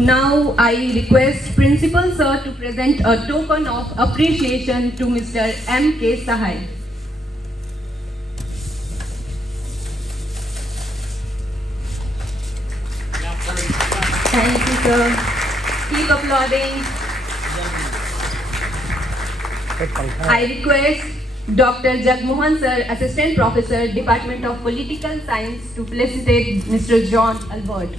Now I request Principal Sir to present a token of appreciation to Mr. M.K. Sahai. Thank you, sir. Keep applauding. I request Dr. Jagmohan Sir, Assistant Professor, Department of Political Science, to felicitate Mr. John Albert.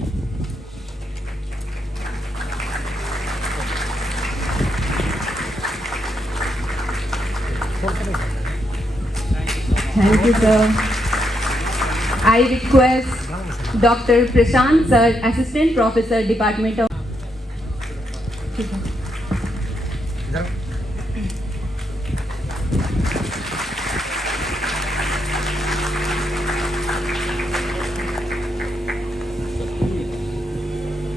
Thank you, sir. I request Dr. Prashant Sir, Assistant Professor, Department of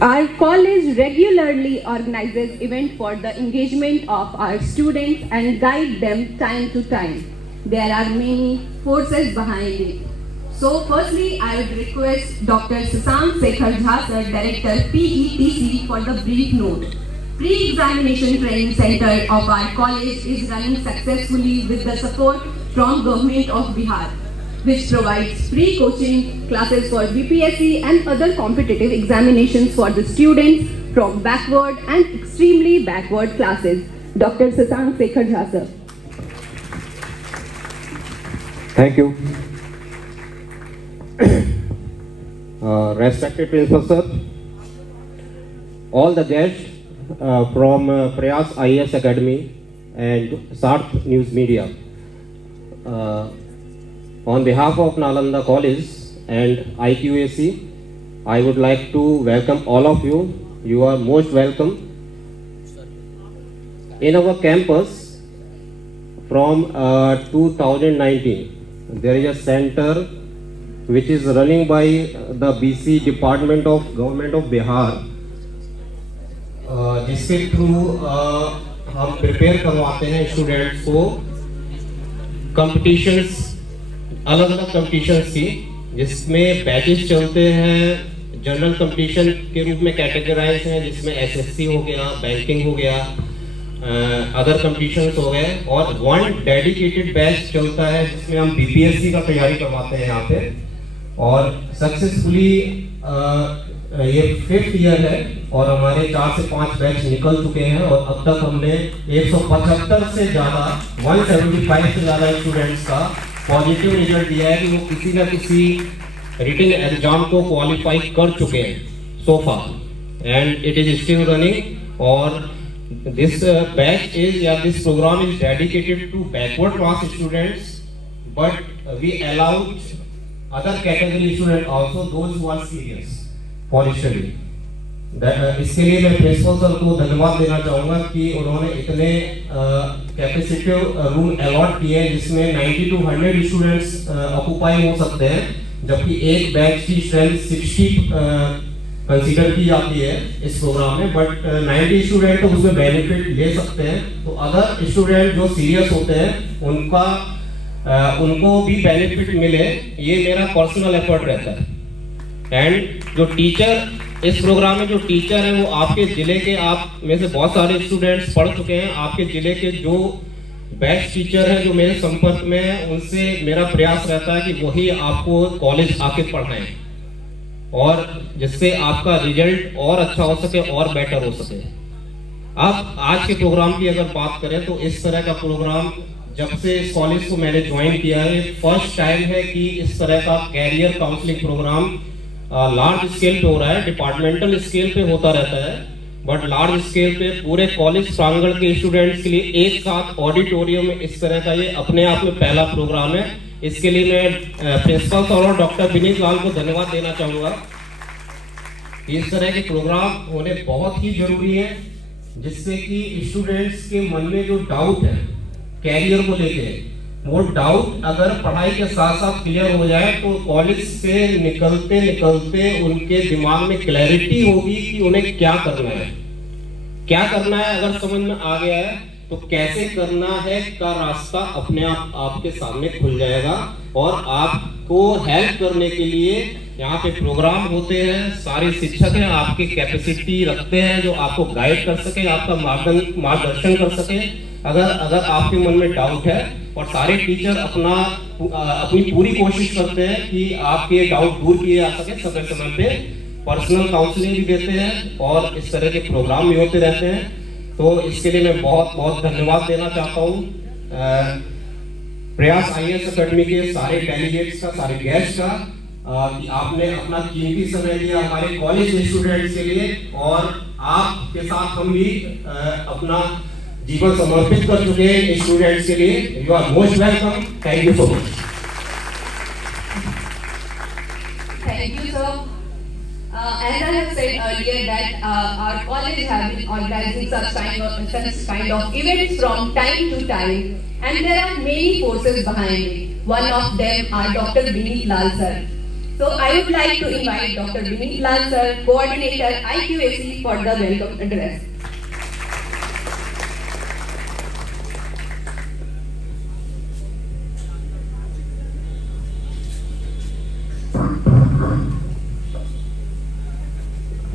Our college regularly organizes events for the engagement of our students and guide them time to time. There are many forces behind it. So firstly, I would request Dr. Sasank Sekhar Jha Sir, Director PETC, for the brief note. Pre-examination training center of our college is running successfully with the support from Government of Bihar, which provides free coaching classes for BPSC and other competitive examinations for the students from backward and extremely backward classes. Dr. Sasank Sekhar Jha Sir. Thank you. Respected Principal Sir, all the guests from Prayas IAS Academy and Sarth News Media. On behalf of Nalanda College and IQAC, I would like to welcome all of you. You are most welcome. In our campus, from 2019, there is a center which is running by the BC Department of Government of Bihar, जिसके through हम prepare करवाते हैं students को competitions, अलग अलग competitions की, जिसमें batches चलते हैं। जनरल कंपटीशन के रूप में कैटेगराइज हैं, जिसमें एसएससी हो गया, बैंकिंग हो गया, अदर कंपटीशंस हो गए, और वन डेडिकेटेड बैच चलता है जिसमें हम बीपीएससी का तैयारी करवाते हैं यहाँ पे। और सक्सेसफुली ये 5th ईयर है और हमारे 4 से 5 बैच निकल चुके हैं और अब तक हमने 175 से ज़्यादा 175 से ज़्यादा स्टूडेंट्स का पॉजिटिव रिजल्ट दिया है कि वो किसी न किसी रिटन एग्जाम को क्वालिफाई कर चुके हैं so far, and it is still running. और this batch is, this program is dedicated to backward class students, but we allowed other category students also, those who are serious for study. इसके लिए मैं principal sir को धन्यवाद देना चाहूँगा कि उन्होंने इतने कैपेसिटिव रूम अलॉट किए हैं जिसमें 90 to 100 स्टूडेंट्स ऑक्यूपाई हो सकते हैं, जबकि एक बैच की स्ट्रेंथ 60 कंसीडर की जाती है इस प्रोग्राम में, बट 90 स्टूडेंट तो उसमें बेनिफिट ले सकते हैं। तो अदर स्टूडेंट जो सीरियस होते हैं उनको भी बेनिफिट मिले, ये मेरा पर्सनल एफर्ट रहता है। एंड जो टीचर इस प्रोग्राम में जो टीचर हैं वो आपके जिले के, आप में से बहुत सारे स्टूडेंट्स पढ़ चुके हैं, आपके जिले के जो बेस्ट टीचर हैं जो मेरे संपर्क में हैं, उनसे मेरा प्रयास रहता है कि वही आपको कॉलेज आके पढ़ाएं और जिससे आपका रिजल्ट और अच्छा हो सके और बेटर हो सके। अब आज के प्रोग्राम की अगर बात करें तो इस तरह का प्रोग्राम जब से इस कॉलेज को मैंने ज्वाइन किया है, फर्स्ट टाइम है कि इस तरह का career counselling programme large scale पे हो रहा है। डिपार्टमेंटल स्केल पे होता रहता है, बट लार्ज स्केल पे पूरे कॉलेज प्रांगण के स्टूडेंट्स के लिए एक साथ ऑडिटोरियम में इस तरह का ये अपने आप में पहला प्रोग्राम है। इसके लिए मैं प्रिंसिपल सर और डॉक्टर विनीत लाल को धन्यवाद देना चाहूँगा। इस तरह के प्रोग्राम होने बहुत ही जरूरी है, जिससे कि स्टूडेंट्स के मन में जो डाउट है कैरियर को लेके, वो डाउट अगर पढ़ाई के साथ साथ क्लियर हो जाए तो कॉलेज से निकलते निकलते उनके दिमाग में क्लैरिटी होगी कि उन्हें क्या करना है। क्या करना है अगर समझ में आ गया है तो कैसे करना है का रास्ता अपने आप आपके सामने खुल जाएगा, और आपको हेल्प करने के लिए यहाँ पे प्रोग्राम होते हैं, सारे शिक्षक हैं आपके कैपेसिटी रखते हैं जो आपको गाइड कर सके, आपका मार्गदर्शन कर सके। अगर आपके मन में डाउट है, और सारे टीचर अपनी पूरी कोशिश करते हैं कि आपके डाउट दूर किए जा सके। समय समय पे पर्सनल काउंसलिंग भी देते हैं और इस तरह के प्रोग्राम भी होते रहते हैं। तो इसके लिए मैं बहुत बहुत धन्यवाद देना चाहता हूँ प्रयास IAS अकेडमी के सारे डेलीगेट्स का, सारे गेस्ट का, कि आपने अपना कीमती समय लिया हमारे कॉलेज स्टूडेंट्स के लिए, और आपके साथ हम भी अपना जीवन समर्पित कर चुके हैं स्टूडेंट्स के लिए। You are most welcome. Thank you so much. Thank you, sir. As I have said earlier that our college have been organizing such kind of events from time to time, and there are many forces behind it. One of them are Dr. Vineet Lal sir. So I would like to invite Dr. Vineet Lal sir, coordinator IQAC, for the welcome address.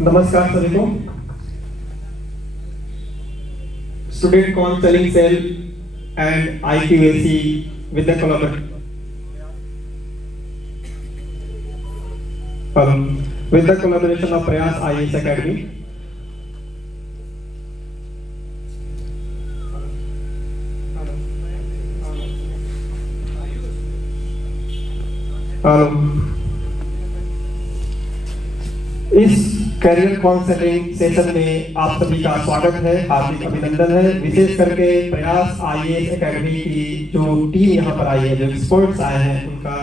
नमस्कार सभी को। Student counselling cell and IQAC with the collaboration of Prayas IAS Academy, इस career counselling session में आप सभी का स्वागत है, हार्दिक अभिनंदन है। विशेष करके प्रयास IAS एकेडमी की जो टीम यहाँ पर आई है, जो एक्सपर्ट्स आए हैं, उनका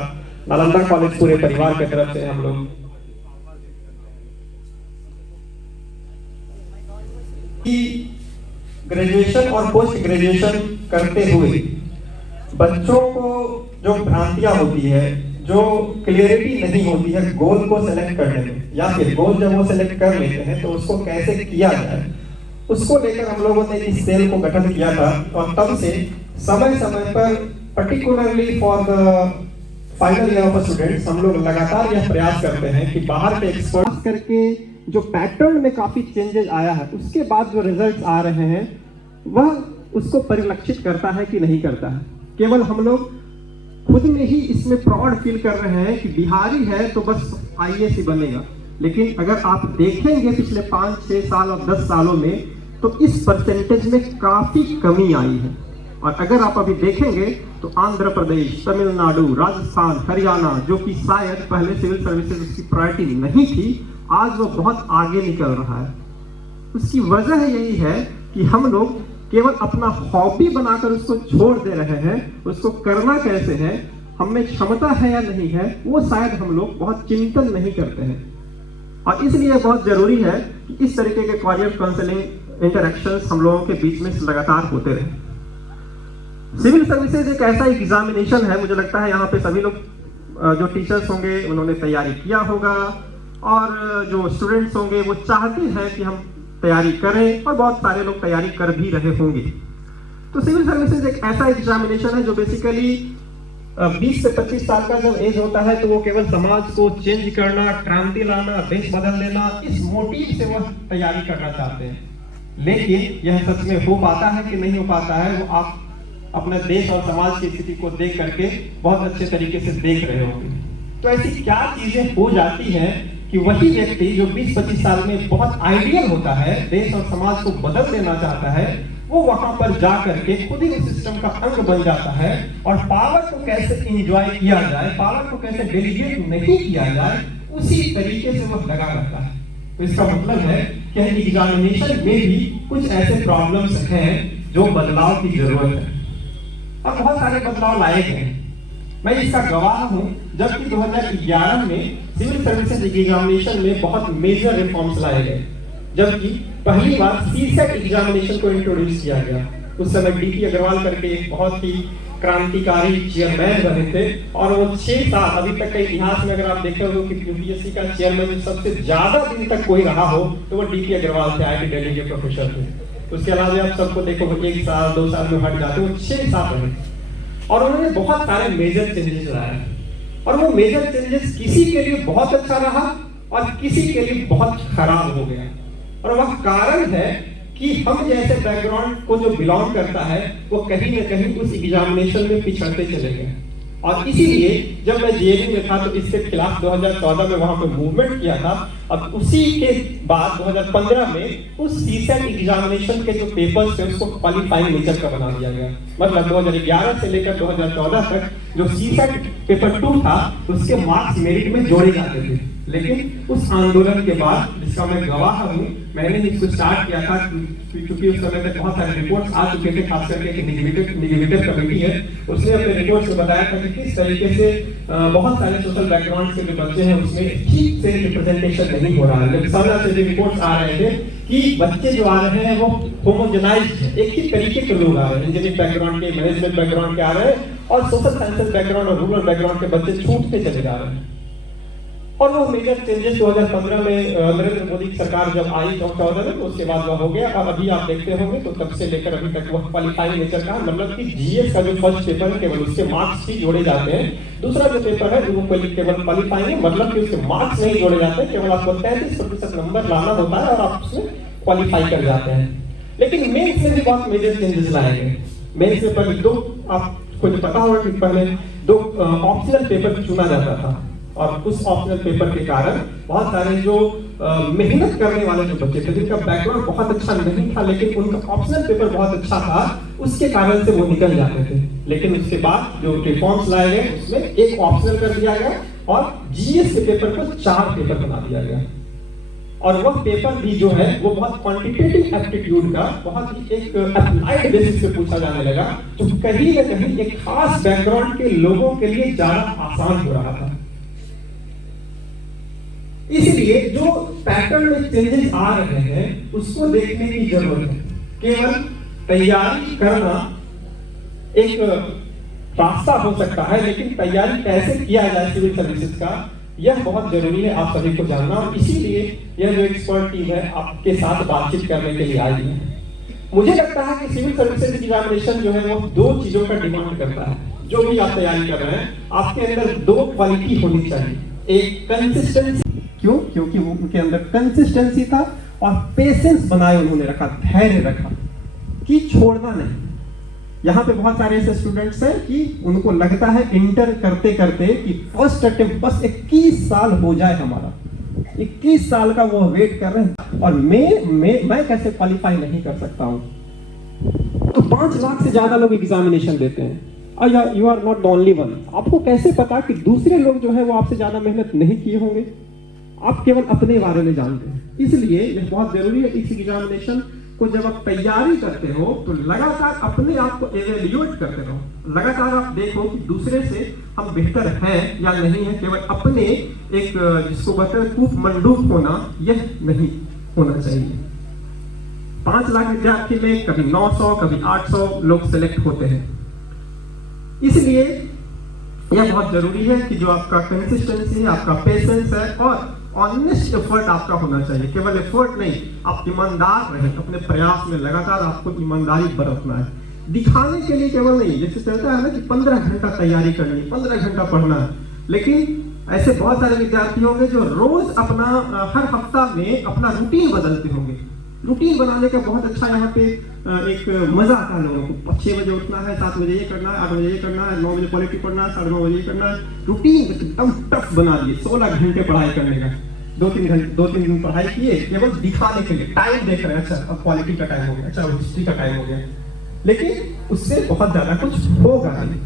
नालंदा कॉलेज पूरे परिवार की तरफ से हम लोग ग्रेजुएशन और पोस्ट ग्रेजुएशन करते हुए बच्चों को जो भ्रांतियां होती है, जो क्लियरिटी नहीं होती है गोल को सेलेक्ट करने में, या फिर गोल जब वो सेलेक्ट कर लेते हैं तो उसको कैसे किया जाए, उसको लेकर हम लोगों ने इस सेल को गठन किया था। और तब से समय समय पर particularly for the final year of students हम लोग लगातार यह प्रयास करते हैं कि बाहर के एक्सपर्ट्स करके जो पैटर्न में काफी चेंजेस आया है, उसके बाद जो रिजल्ट्स आ रहे हैं वह उसको परिलक्षित करता है कि नहीं करता है। केवल हम लोग खुद में ही इसमें प्राउड फील कर रहे हैं कि बिहारी है तो बस IAS ही बनेगा, लेकिन अगर आप देखेंगे पिछले 5-6 साल और 10 सालों में तो इस परसेंटेज में काफी कमी आई है। और अगर आप अभी देखेंगे तो आंध्र प्रदेश, तमिलनाडु, राजस्थान, हरियाणा, जो कि शायद पहले सिविल सर्विसेज उसकी प्रायोरिटी नहीं थी, आज वो बहुत आगे निकल रहा है। उसकी वजह यही है कि हम लोग केवल अपना हॉबी बनाकर उसको छोड़ दे रहे हैं। उसको करना कैसे है, हम में क्षमता है या नहीं है, वो शायद हम लोग बहुत चिंतन नहीं करते हैं। और इसलिए बहुत जरूरी है कि इस तरीके के करियर काउंसलिंग इंटरेक्शंस हम लोगों के बीच में लगातार होते रहे। सिविल सर्विसेज एक ऐसा एग्जामिनेशन है, मुझे लगता है यहाँ पे सभी लोग जो टीचर्स होंगे उन्होंने तैयारी किया होगा, और जो स्टूडेंट्स होंगे वो चाहते हैं कि हम तैयारी करें, और बहुत सारे लोग तैयारी कर भी रहे होंगे। तो सिविल सर्विसेज एक ऐसा एग्जामिनेशन है जो बेसिकली 20 से 25 साल का जब एज होता है तो वो केवल समाज को चेंज करना, क्रांति लाना, देश बदल देना, इस मोटिव से वह तैयारी करना चाहते हैं। लेकिन यह सच में हो पाता है कि नहीं हो पाता है, वो आप अपने देश और समाज की स्थिति को देख करके बहुत अच्छे तरीके से देख रहे होंगे। तो ऐसी क्या चीजें हो जाती हैं कि वही व्यक्ति जो 20-25 साल में बहुत आइडियल होता है, देश और समाज को बदल देना चाहता है, वो वहां पर जा करके खुद ही उस सिस्टम का अंग बन जाता है, और पावर को कैसे एंजॉय किया जाए, पावर को कैसे डेलीगेट नहीं किया जाए, उसी तरीके से वो लगा रहता है। तो इसका मतलब है कि एग्जामिनेशन में भी कुछ ऐसे प्रॉब्लम्स हैं जो बदलाव की जरूरत है, और बहुत सारे बदलाव लाए गए हैं। मैं इसका गवाह हूं, जबकि 2011 में सिविल सर्विसेज एग्जामिनेशन में बहुत मेजर रिफॉर्म्स लाए गए, जबकि पहली बार CSET एग्जामिनेशन को इंट्रोड्यूस किया गया। उस समय DP अग्रवाल करके एक बहुत ही क्रांतिकारी चेयरमैन बने थे, और वो 6 साल अभी तक के इतिहास में अगर आप देखे हो कि UPSC का चेयरमैन सबसे ज्यादा दिन तक कोई रहा हो तो वो DP अग्रवाल थे, IIT दिल्ली के प्रोफेसर थे। उसके अलावा आप सबको देखो 1 साल 2 साल में हट जाते, वो 6 साल रहे, और उन्होंने बहुत सारे मेजर चेंजेस लाए। और वो मेजर चेंजेस किसी के लिए बहुत अच्छा रहा और किसी के लिए बहुत खराब हो गया। और वह कारण है कि हम जैसे बैकग्राउंड को जो बिलोंग करता है वो कहीं न कहीं उस एग्जामिनेशन में पिछड़ते चले गए। और इसीलिए जब मैं जेएनयू में था तो इसके खिलाफ 2014 में वहां पे मूवमेंट किया था। अब उसी के बाद 2015 में उस सीसेट एग्जामिनेशन के जो पेपर्स थे उसको क्वालिफाइंग नेचर का बना दिया गया। मतलब 2011 से लेकर 2014 तक जो सीसेट पेपर 2 था उसके मार्क्स मेरिट में जोड़े जाते थे। लेकिन उस आंदोलन के बाद, जिसका मैं गवाह हूँ, मैंने इसको स्टार्ट किया था क्योंकि उस समय तक बहुत सारे रिपोर्ट्स आ चुके थे, खास करके एक निगेटिव कमेटी है, उसने अपने रिपोर्ट में बताया था कि किस तरीके से बहुत सारे सोशल बैकग्राउंड के जो बच्चे हैं उसमें ठीक से रिप्रेजेंटेशन नहीं हो रहा है। जब सामने से रिपोर्ट्स आ रहे थे कि बच्चे जो आ रहे हैं वो होमोजेनाइज्ड है, एक ही तरीके के लोग आ रहे हैं, इंजीनियरिंग बैकग्राउंड के, मैनेजमेंट बैकग्राउंड के आ रहे हैं, और सोशल साइंसेस बैकग्राउंड और रूरल बैकग्राउंड के बच्चे छूटते चले जा रहे हैं। और वो मेजर चेंजेस 2015 में नरेंद्र मोदी की सरकार जब आई 2014 में, तो उसके बाद वह हो गया। और अभी आप देखते होंगे तो तब से लेकर अभी तक वह क्वालिफाइंग नेचर का, मतलब कि जीएस का जो फर्स्ट पेपर है केवल उसके मार्क्स ही जोड़े जाते हैं। दूसरा जो पेपर है वो केवल क्वालिफाइंग है, मतलब कि उसके मार्क्स नहीं जोड़े जाते हैं, केवल आपको 33% नंबर लाना होता है और आप उसमें क्वालिफाई कर जाते हैं। लेकिन मेंस में भी बहुत मेजर चेंजेस लाए गए। मेंस में पहले दो, आपको जो पता होगा कि पहले दो ऑप्शनल पेपर चुना जाता था, और उस ऑप्शनल पेपर के कारण बहुत सारे जो मेहनत करने वाले जो बच्चे थे, जिनका बैकग्राउंड बहुत अच्छा नहीं था लेकिन उनका ऑप्शनल पेपर बहुत अच्छा था, उसके कारण से वो निकल जाते थे। लेकिन उसके बाद जो रिफॉर्म्स लाए गए उसमें एक ऑप्शनल कर दिया गया और जीएस के पेपर को 4 पेपर बना दिया गया। और वह पेपर भी जो है वो बहुत क्वांटिटेटिव एप्टीट्यूड का, बहुत ही एक अप्लाइड बेसिस पे पूछा जाने लगा, जो कहीं न कहीं एक खास बैकग्राउंड के लोगों के लिए ज्यादा आसान हो रहा था। इसलिए जो पैटर्न में चेंजेस आ रहे हैं उसको देखने की जरूरत है। केवल तैयारी करना एक रास्ता हो सकता है, लेकिन तैयारी कैसे किया जाए सिविल सर्विसेज का, यह बहुत जरूरी है आप सभी को जानना। और इसीलिए यह जो एक्सपर्ट टीम है आपके साथ बातचीत करने के लिए आई है। मुझे लगता है कि सिविल सर्विसेज एग्जामिनेशन जो है वो 2 चीजों का डिमांड करता है। जो भी आप तैयारी कर रहे हैं, आपके अंदर 2 क्वालिटी होनी चाहिए। एक कंसिस्टेंसी, क्यों? क्योंकि वो उनके अंदर कंसिस्टेंसी था और पेशेंस बनाए उन्होंने रखा, धैर्य रखा कि छोड़ना नहीं। यहाँ पे बहुत सारे ऐसे स्टूडेंट्स हैं कि उनको लगता है इंटर करते करते कि फर्स्ट अटेम्प्ट बस 21 साल हो जाए हमारा, 21 साल का वो वेट कर रहे हैं और मैं कैसे क्वालिफाई नहीं कर सकता हूँ। तो 5 लाख से ज्यादा लोग एग्जामिनेशन देते हैं और you are not the only one. आपको कैसे पता कि दूसरे लोग जो है वो आपसे ज्यादा मेहनत नहीं किए होंगे? आप केवल अपने बारे में जानते हैं। इसलिए यह बहुत जरूरी है इस एग्जामिनेशन को जब आप तैयारी करते हो तो लगातार अपने आप को एवेल्यूएट करते रहो। लगातार आप देखो कि दूसरे से हम बेहतर हैं या नहीं है। केवल अपने एक जिसको कहते हैं कूप मंडूक होना, यह नहीं होना चाहिए। 5 लाख विद्यार्थी में कभी 900 कभी 800 लोग सिलेक्ट होते हैं। इसलिए यह बहुत जरूरी है कि जो आपका कंसिस्टेंसी है, आपका पेशेंस है और ऑनेस्ट एफर्ट आपका होना चाहिए। केवल एफर्ट नहीं, आप ईमानदार रहें अपने प्रयास में, लगातार आपको ईमानदारी बरतना है। दिखाने के लिए केवल नहीं, जैसे चलता है ना कि 15 घंटा तैयारी करनी, 15 घंटा पढ़ना है, लेकिन ऐसे बहुत सारे विद्यार्थी होंगे जो रोज अपना हर हफ्ता में अपना रूटीन बदलते होंगे। रूटीन बनाने का बहुत अच्छा यहाँ पे एक मजा आता है लोगों को। 6 बजे उठना है, 7 बजे ये करना है, 8 बजे ये करना है, 9 बजे पॉलिटिक्स पढ़ना है, 9:30 बजे ये करना है। रूटीन एकदम टफ बना दिए, 16 घंटे पढ़ाई करने का। 2-3 दिन पढ़ाई किए केवल दिखाने के लिए, टाइम देख रहे हैं, अच्छा अब पॉलिटिक्स का टाइम हो गया, अच्छा हिस्ट्री का टाइम हो गया, लेकिन उससे बहुत ज्यादा कुछ होगा नहीं।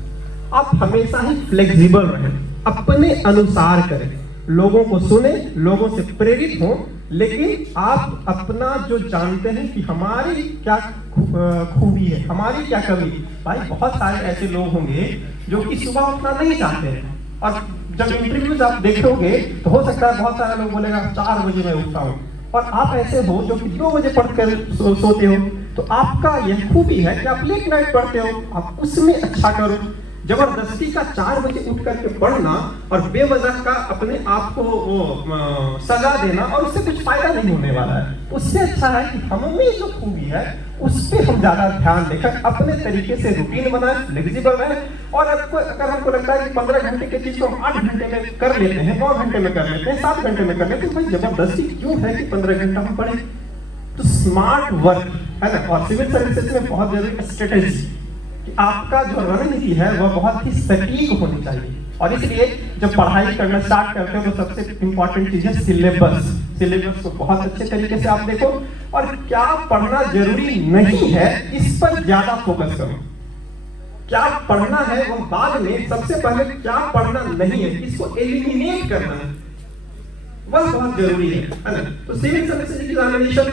आप हमेशा ही फ्लेक्सिबल रहें, अपने अनुसार करें, लोगों को सुने, लोगों से प्रेरित हो, लेकिन आप अपना जो जानते हैं कि हमारी क्या खूबी है, हमारी क्या कमी। भाई बहुत सारे ऐसे लोग होंगे जो कि सुबह उठना नहीं चाहते हैं, और जब इंटरव्यूज आप देखोगे तो हो सकता है बहुत सारे लोग बोलेगा 4 बजे मैं उठता हूँ, और आप ऐसे हो जो कि 2 बजे पढ़कर सोते हो। तो आपका यह खूबी है कि आप लेट नाइट पढ़ते हो, आप उसमें अच्छा करो। जबरदस्ती का 4 बजे उठ करके पढ़ना और बेवजह का अपने आप को सजा देना और उससे कुछ फायदा नहीं होने वाला है। उससे अच्छा है कि हम में जो खूबी है उस पर हम ज्यादा ध्यान देकर अपने तरीके से रूटीन बनाए, फ्लेक्सिबल रहे। और अगर हमको लगता है कि 15 घंटे की चीज को हम 8 घंटे में कर लेते हैं, 9 घंटे में कर लेते हैं, 7 घंटे में कर लेते हैं, भाई जबरदस्ती क्यों है कि 15 घंटा हम पढ़े? तो स्मार्ट वर्क है ना। और सिविल सर्विसेज में बहुत जरूरी स्ट्रेटेजी कि आपका जो रणनीति है वह बहुत ही सटीक होनी चाहिए। और इसलिए जब पढ़ाई करना स्टार्ट करते हो तो सबसे इंपॉर्टेंट चीज है सिलेबस। सिलेबस को बहुत अच्छे तरीके से आप देखो और क्या पढ़ना जरूरी नहीं है इस पर ज्यादा फोकस करो। क्या पढ़ना है वो बाद में, सबसे पहले क्या पढ़ना नहीं है इसको एलिमिनेट करना है, वह बहुत जरूरी है ना। तो सिविल सर्विसेज एग्जामिनेशन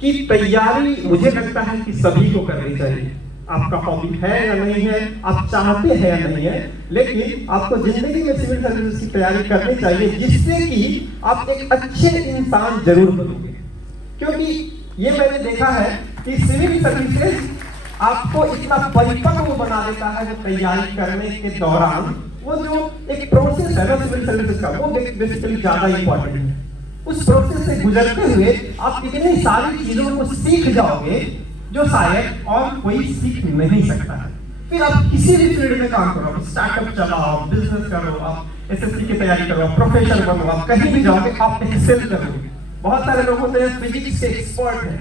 की तैयारी मुझे लगता है कि सभी को करनी चाहिए। आपका हॉबी है या नहीं है, आप चाहते हैं या नहीं है, लेकिन आपको जिंदगी में सिविल सर्विसेज की तैयारी करनी चाहिए जिससे कि आप एक अच्छे इंसान जरूर बनोगे। क्योंकि ये मैंने देखा है कि सिविल सर्विसेज आपको इतना परिपक्व बना देता है वो तैयारी करने के दौरान। वो जो एक प्रोसेस है ना सिविल सर्विसेज का, वो बेसिकली ज्यादा इंपॉर्टेंट है। उस प्रोसेस से गुजरते हुए आप इतनी सारी चीजों को सीख जाओगे जो शायद और कोई सीख नहीं सकता है। फिर आप किसी भी फील्ड में काम करो, स्टार्टअप चलाओ, बिजनेस करो, आप एसएससी की तैयारी करो, प्रोफेसर बनो, आप कहीं भी जाओगे आप एक्सेल करोगे। बहुत सारे लोग होते हैं फिजिक्स के एक्सपर्ट हैं,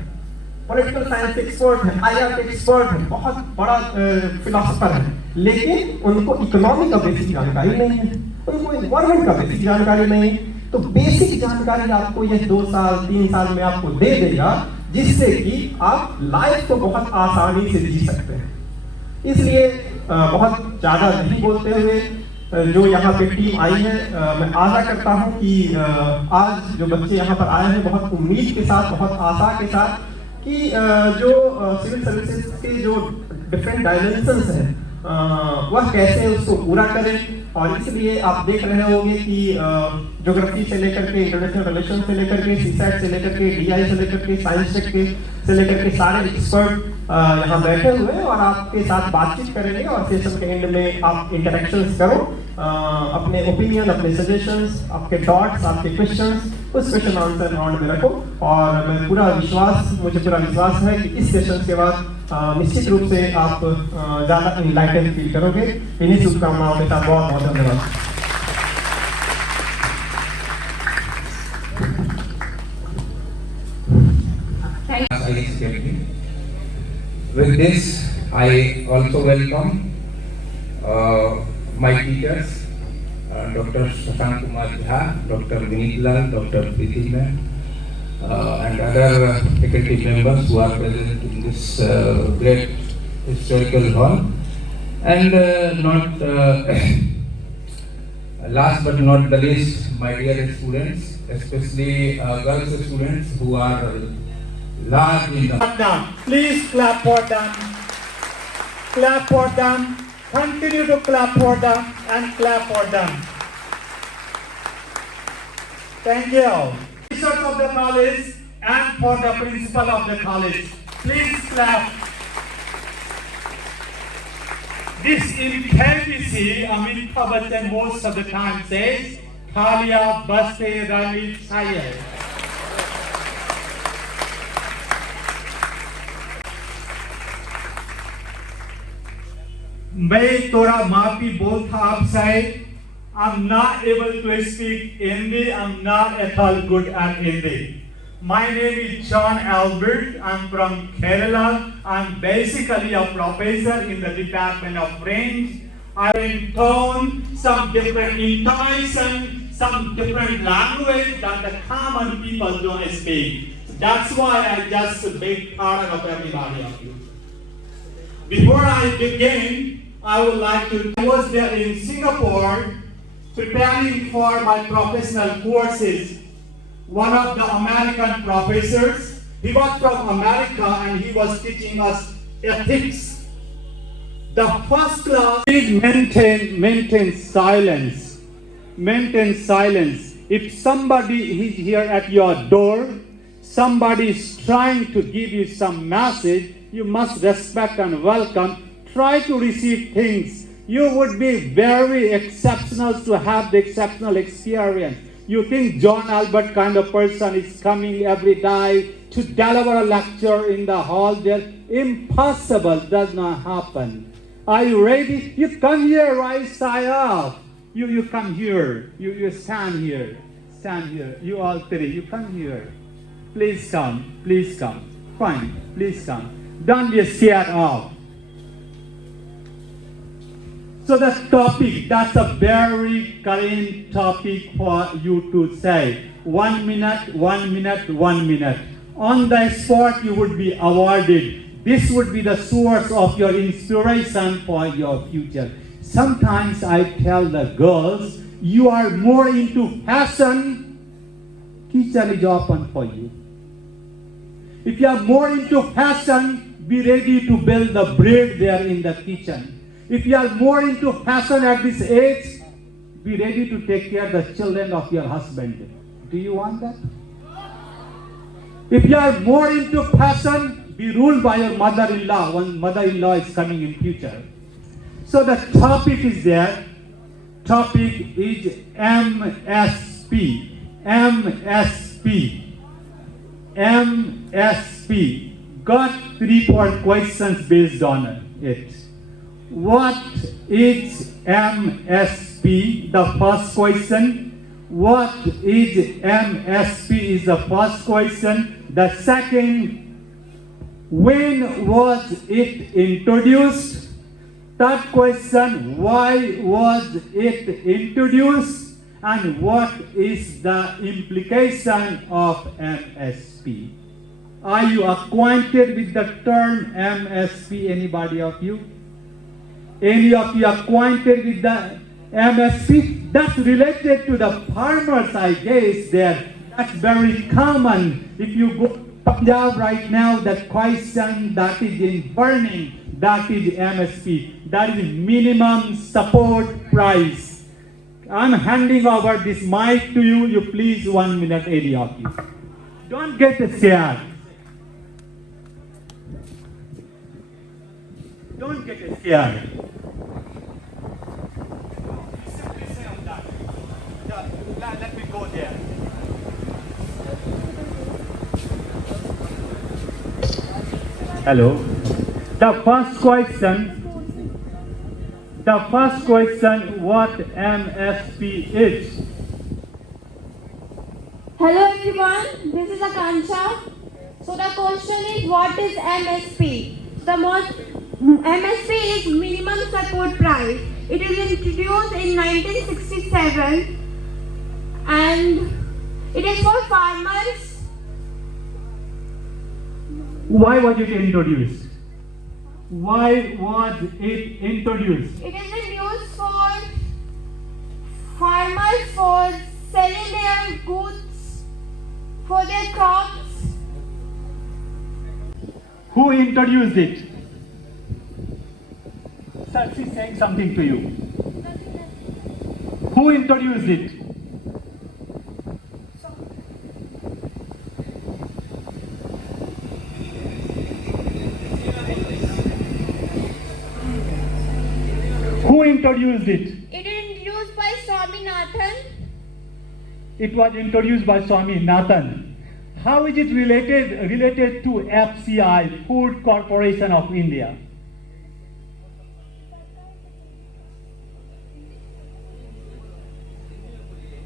पॉलिटिकल साइंस के एक्सपर्ट हैं, आईआर के एक्सपर्ट हैं, बहुत बड़ा फिलोसोफर है, लेकिन उनको इकोनॉमी का बेसिक जानकारी नहीं है, उनको एनवायरमेंट का बेसिक जानकारी नहीं है। तो बेसिक जानकारी आपको यह 2 साल 3 साल में आपको दे देगा जिससे कि आप लाइफ को बहुत आसानी से जी सकते हैं। इसलिए बहुत ज्यादा नहीं बोलते हुए जो यहाँ पे टीम आई है, मैं आशा करता हूँ कि आज जो बच्चे यहाँ पर आए हैं बहुत उम्मीद के साथ, बहुत आशा के साथ कि जो सिविल सर्विसेज के जो डिफरेंट डायमेंशंस हैं वह कैसे उसको पूरा करें। और इसलिए आप देख रहे होंगे कि ज्योग्राफी से लेकर के, इंटरनेशनल रिलेशन से लेकर के, सीसैट से लेकर के, डीआई से लेकर के, साइंस टेक से लेकर के सारे एक्सपर्ट यहाँ बैठे हुए हैं और आपके साथ बातचीत करेंगे। और सेशन के एंड में आप इंटरेक्शंस करो, अपने ओपिनियन, अपने सजेशंस, आपके थॉट्स, आपके क्वेश्चंस उस क्वेश्चन आंसर राउंड में रखो। और मुझे पूरा विश्वास है कि इस सेशन के बाद निश्चित रूप से आप ज्यादा इनलाइटन फील करोगे। इन्हीं शुभकामनाओं के साथ बहुत बहुत धन्यवाद। With this, I also welcome my teachers, Dr. Shashank Kumar Jha, Dr. Vineet Lal, Dr. Preeti Ma'am, and other faculty members who are present in this great historical hall. And last but not the least, my dear students, especially girls students who are large in the... Please clap for them. Clap for them. Continue to clap for them and clap for them. Thank you. Teachers of the college and for the principal of the college. Please clap. This in KBC, Amitabh Bachchan most of the time says, Khaliya baste rani chahiye. मैं थोड़ा माफी बोलता आपसे। I'm not able to speak Hindi. I'm not at all good at Hindi. My name is John Albert. I'm from Kerala. I'm basically a professor in the Department of French. I intone some different intonation, some different language that the common people don't speak. That's why I just make part of everybody of you. Before I begin, I would like to, I was there in Singapore preparing for my professional courses. One of the American professors, he was from America and he was teaching us ethics. The first class, please maintain silence. Maintain silence. If somebody is here at your door, somebody is trying to give you some message, you must respect and welcome. Try to receive things You would be very exceptional to have the exceptional experience. You think John Albert kind of person is coming every day to deliver a lecture in the hall there? Impossible, does not happen. Are you ready? You come here, right side up. You come here. You stand here. Stand here. You all three. You come here. Please come. Please come. Fine. Please come. Don't be scared off. So the topic, that's a very current topic for you to say. 1 minute, 1 minute, 1 minute. On the spot, you would be awarded. This would be the source of your inspiration for your future. Sometimes I tell the girls, you are more into fashion, kitchen is open for you. If you are more into fashion, be ready to build the bread there in the kitchen. If you are more into fashion at this age, be ready to take care of the children of your husband. Do you want that? If you are more into fashion, be ruled by your mother-in-law when mother-in-law is coming in future. So the topic is there. Topic is MSP. MSP. MSP. Got 3-4 questions based on it. What is MSP? The first question. What is MSP is the first question. The second, when was it introduced? Third question, why was it introduced? And what is the implication of MSP? Are you acquainted with the term MSP, anybody of you? Any of you acquainted with the MSP? That's related to the farmers, I guess, there. That's very common. If you go to Punjab right now, the question that is in burning, that is MSP. That is minimum support price. I'm handing over this mic to you. You please 1 minute, any of you. Don't get scared. Don't get scared. Let me go there. Hello. The first question, what MSP is? Hello everyone, this is Akansha. So the question is, what is MSP? MSP is minimum support price. It is introduced in 1967 and it is for farmers. Why was it introduced? Why was it introduced? It is used for farmers for selling their goods, for their crops. Who introduced it? Sir, she's saying something to you. Who introduced it? Who introduced it? It is introduced by Swaminathan. It was introduced by Swaminathan. How is it related to FCI, Food Corporation of India?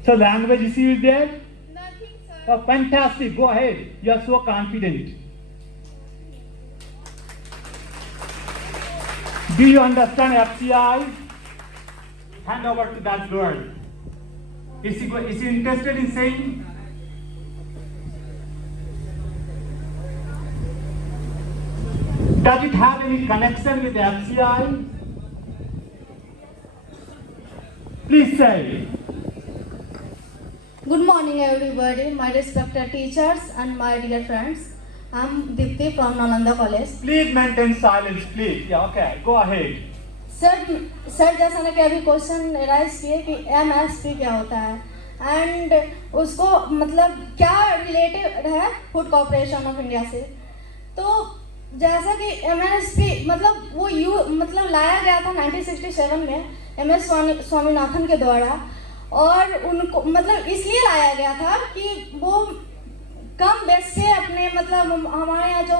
So language issue is there? Nothing, sir. Oh, fantastic, go ahead. You are so confident. Do you understand FCI? Hand over to that girl. Is she interested in saying? Does it have any connection with FCI? Please say. Good morning everybody, my respected teachers and my dear friends. I'm Dipti from Nalanda College. Please maintain silence, please. Yeah, okay, go ahead. Sir जैसा ना कि अभी question rise किए कि MSP क्या होता है and उसको मतलब क्या रिलेटेड है फूड कॉर्पोरेशन ऑफ इंडिया से, तो जैसा कि MSP मतलब वो मतलब लाया गया था 1967 में MS स्वामीनाथन के द्वारा, और उनको मतलब इसलिए लाया गया था कि वो कम बेस से अपने मतलब हमारे यहाँ जो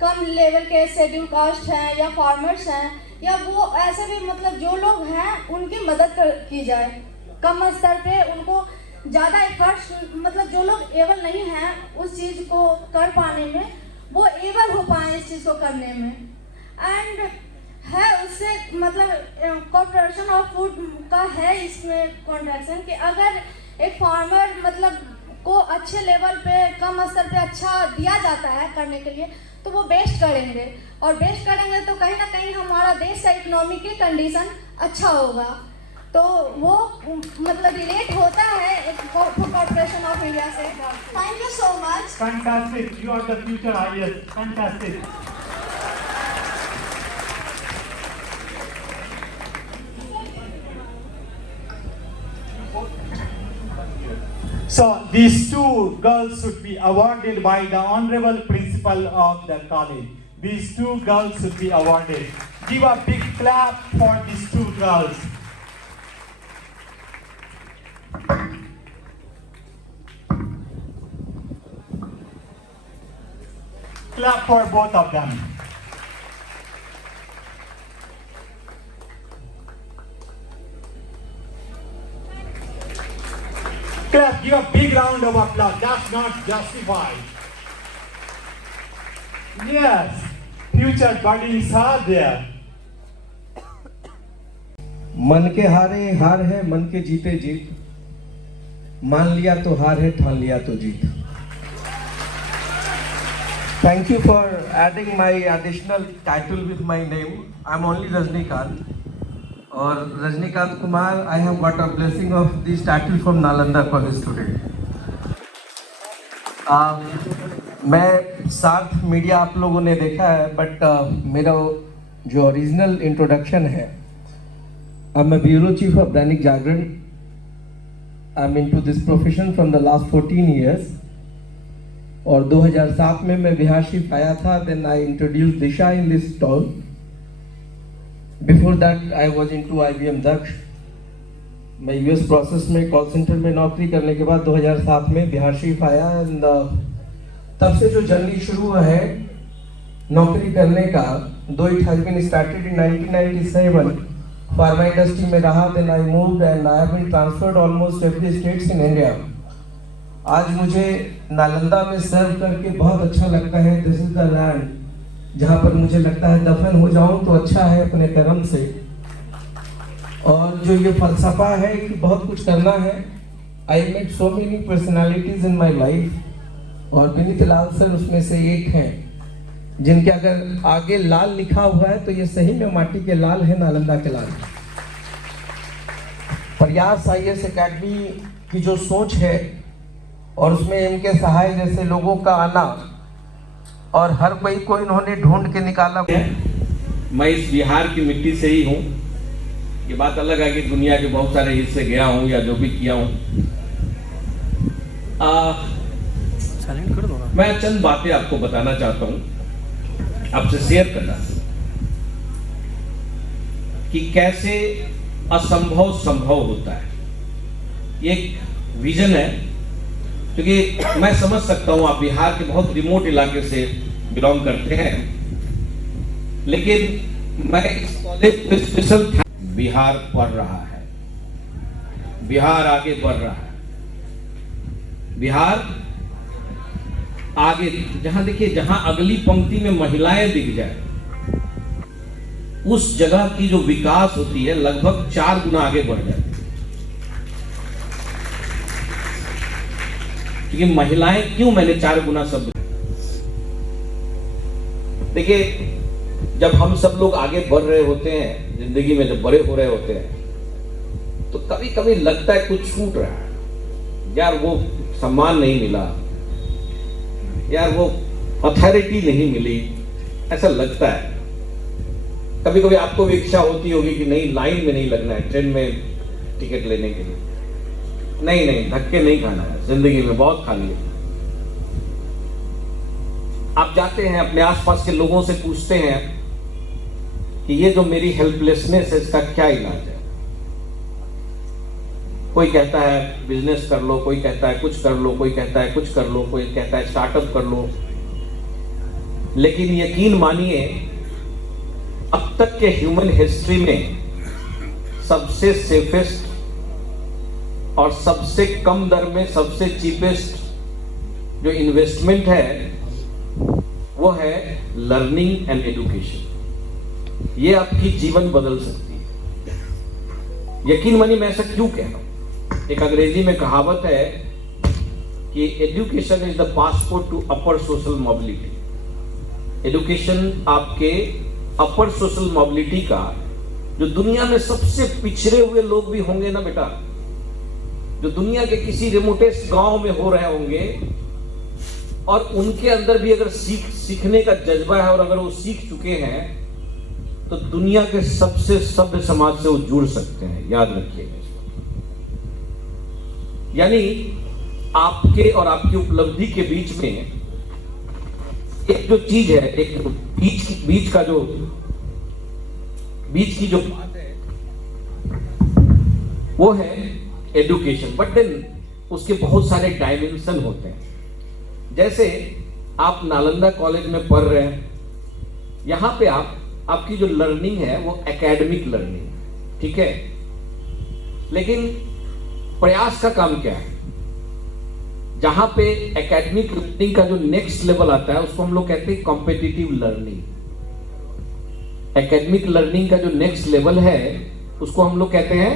कम लेवल के शेड्यूल कास्ट हैं या फार्मर्स हैं या वो ऐसे भी मतलब जो लोग हैं उनकी मदद की जाए कम स्तर पे, उनको ज़्यादा एफर्ट्स मतलब जो लोग एबल नहीं हैं उस चीज़ को कर पाने में वो एबल हो पाए इस चीज़ को करने में। एंड है उससे मतलब कॉर्पोरेशन ऑफ फूड का है इसमें कॉन्ट्रैक्शन कि अगर एक फार्मर मतलब को अच्छे लेवल पे कम स्तर पे अच्छा दिया जाता है करने के लिए तो वो बेस्ट करेंगे, और बेस्ट करेंगे तो कहीं ना कहीं हमारा देश का इकोनॉमिक कंडीशन अच्छा होगा। तो वो मतलब रिलेट होता है कॉर्पोरेशन ऑफ इंडिया से। Thank you so much. Fantastic. You are the future IAS. Fantastic. So these two girls should be awarded by the honorable principal of the college. These two girls should be awarded. Give a big clap for these two girls. Clap for both of them. Clap, give a big round of applause. That's not justified. Yes, future buddies are there. मन के हारे हार है, मन के जीते जीत, मान लिया तो हार है, ठान लिया तो जीत। Thank you for adding my additional title with my name. I'm only Rajnikant. और Rajinikanth Kumar, I have got a blessing of this title from Nalanda College today. मैं साथ मीडिया आप लोगों ने देखा है, बट मेरा जो ओरिजिनल इंट्रोडक्शन है, I'm a bureau chief of Dainik Jagran. I'm into this profession from the last 14 years. और 2007 में मैं बिहार शिफ्ट आया था. Then I introduced Disha in this stall. Before that I was into IBM दक्ष. मैं US प्रोसेस में call centre में नौकरी करने के बाद 2007 में बिहार शिफ्ट आया. एंड तब से जो जर्नी शुरू है नौकरी करने का, though it has been started in 1997. Pharma industry में रहा. Then I moved and I have been transferred almost every states in India. आज मुझे नालंदा में सर्व करके बहुत अच्छा लगता है. दिस इज द लैंड जहाँ पर मुझे लगता है दफन हो जाऊं तो अच्छा है अपने कर्म से. और जो ये फलसफा है कि बहुत कुछ करना है. I met so many personalities in my life, और विनीत लाल सर उसमें से एक हैं, जिनके अगर आगे लाल लिखा हुआ है तो ये सही में माटी के लाल है, नालंदा के लाल. प्रयास IAS अकेडमी की जो सोच है और उसमें इनके सहाय जैसे लोगों का आना, और हर कोई को इन्होंने ढूंढ के निकाला. मैं इस बिहार की मिट्टी से ही हूँ. ये बात अलग है कि दुनिया के बहुत सारे हिस्से गया हूँ या जो भी किया हूँ. मैं चंद बातें आपको बताना चाहता हूँ, आपसे शेयर करना, कि कैसे असंभव संभव होता है. ये एक विजन है, क्योंकि मैं समझ सकता हूं आप बिहार के बहुत रिमोट इलाके से बिलोंग करते हैं, लेकिन मैं इस कॉलेज में स्पेशल बिहार पढ़ रहा है, बिहार आगे बढ़ रहा है. बिहार आगे, जहां देखिए, जहां अगली पंक्ति में महिलाएं दिख जाए, उस जगह की जो विकास होती है लगभग 4 गुना आगे बढ़ जाती है. क्योंकि महिलाएं क्यों, मैंने 4 गुना शब्द. देखिए, जब हम सब लोग आगे बढ़ रहे होते हैं जिंदगी में, जब बड़े हो रहे होते हैं, तो कभी कभी लगता है कुछ छूट रहा है. यार वो सम्मान नहीं मिला, यार वो अथॉरिटी नहीं मिली, ऐसा लगता है. कभी कभी आपको भी इच्छा होती होगी कि नहीं, लाइन में नहीं लगना है ट्रेन में टिकट लेने के लिए, नहीं धक्के नहीं खाना है, जिंदगी में बहुत खा लिए. आप जाते हैं अपने आसपास के लोगों से पूछते हैं कि ये जो मेरी हेल्पलेसनेस है इसका क्या इलाज है। कोई कहता है बिजनेस कर लो, कोई कहता है कुछ कर लो, कोई कहता है कुछ कर लो, कोई कहता है स्टार्टअप कर लो। लेकिन यकीन मानिए, अब तक के ह्यूमन हिस्ट्री में सबसे सेफेस्ट और सबसे कम दर में सबसे चीपेस्ट जो इन्वेस्टमेंट है वो है लर्निंग एंड एजुकेशन। ये आपकी जीवन बदल सकती है। यकीन मानिए, मैं ऐसा क्यों कह रहा हूं। एक अंग्रेजी में कहावत है कि education is the passport to upper social mobility. Education आपके अपर सोशल मोबिलिटी का, जो दुनिया में सबसे पिछड़े हुए लोग भी होंगे ना बेटा, जो दुनिया के किसी रिमोटेस्ट गांव में हो रहे होंगे और उनके अंदर भी अगर सीखने का जज्बा है और अगर वो सीख चुके हैं तो दुनिया के सबसे सभ्य समाज से वो जुड़ सकते हैं। याद रखिएगा इसको। यानी आपके और आपकी उपलब्धि के बीच में एक जो चीज है, एक बीच की जो बात है वो है एजुकेशन। बट देन उसके बहुत सारे डायमेंशन होते हैं। जैसे आप नालंदा कॉलेज में पढ़ रहे हैं, यहां पे आपकी जो लर्निंग है वो एकेडमिक लर्निंग, ठीक है। लेकिन प्रयास का काम क्या है? जहां पे एकेडमिक लर्निंग का जो नेक्स्ट लेवल आता है उसको हम लोग कहते हैं कॉम्पिटिटिव लर्निंग। एकेडमिक लर्निंग का जो नेक्स्ट लेवल है उसको हम लोग कहते हैं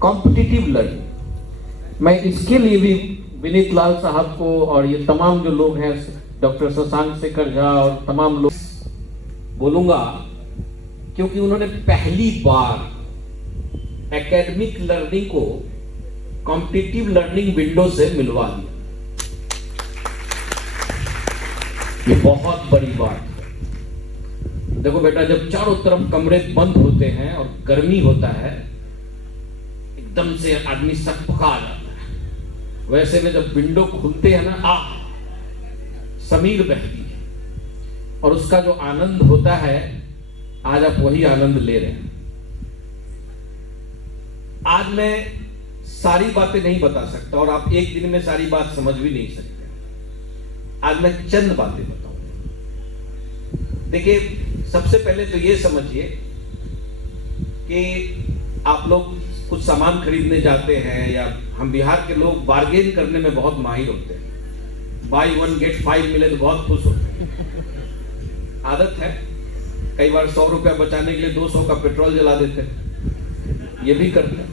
कॉम्पिटिटिव लर्निंग। मैं इसके लिए भी विनीत लाल साहब को और ये तमाम जो लोग हैं, डॉक्टर शशांक शेखर झा और तमाम लोग बोलूंगा, क्योंकि उन्होंने पहली बार एकेडमिक लर्निंग को कॉम्पिटिटिव लर्निंग विंडो से मिलवा दिया। ये बहुत बड़ी बात है। देखो बेटा, जब चारों तरफ कमरे बंद होते हैं और गर्मी होता है, एकदम से आदमी सकपका आ जाता है। वैसे में जब विंडो खुलते हैं ना, समीर बहती है और उसका जो आनंद होता है, आज आप वही आनंद ले रहे हैं। आज मैं सारी बातें नहीं बता सकता और आप एक दिन में सारी बात समझ भी नहीं सकते। आज मैं चंद बातें बताऊंगा। देखिए, सबसे पहले तो ये समझिए कि आप लोग कुछ सामान खरीदने जाते हैं, या हम बिहार के लोग बार्गेन करने में बहुत माहिर होते हैं। बाई 1 गेट 5 मिले तो बहुत खुश होते हैं। आदत है, कई बार 100 रुपया बचाने के लिए 200 का पेट्रोल जला देते हैं, ये भी करते हैं।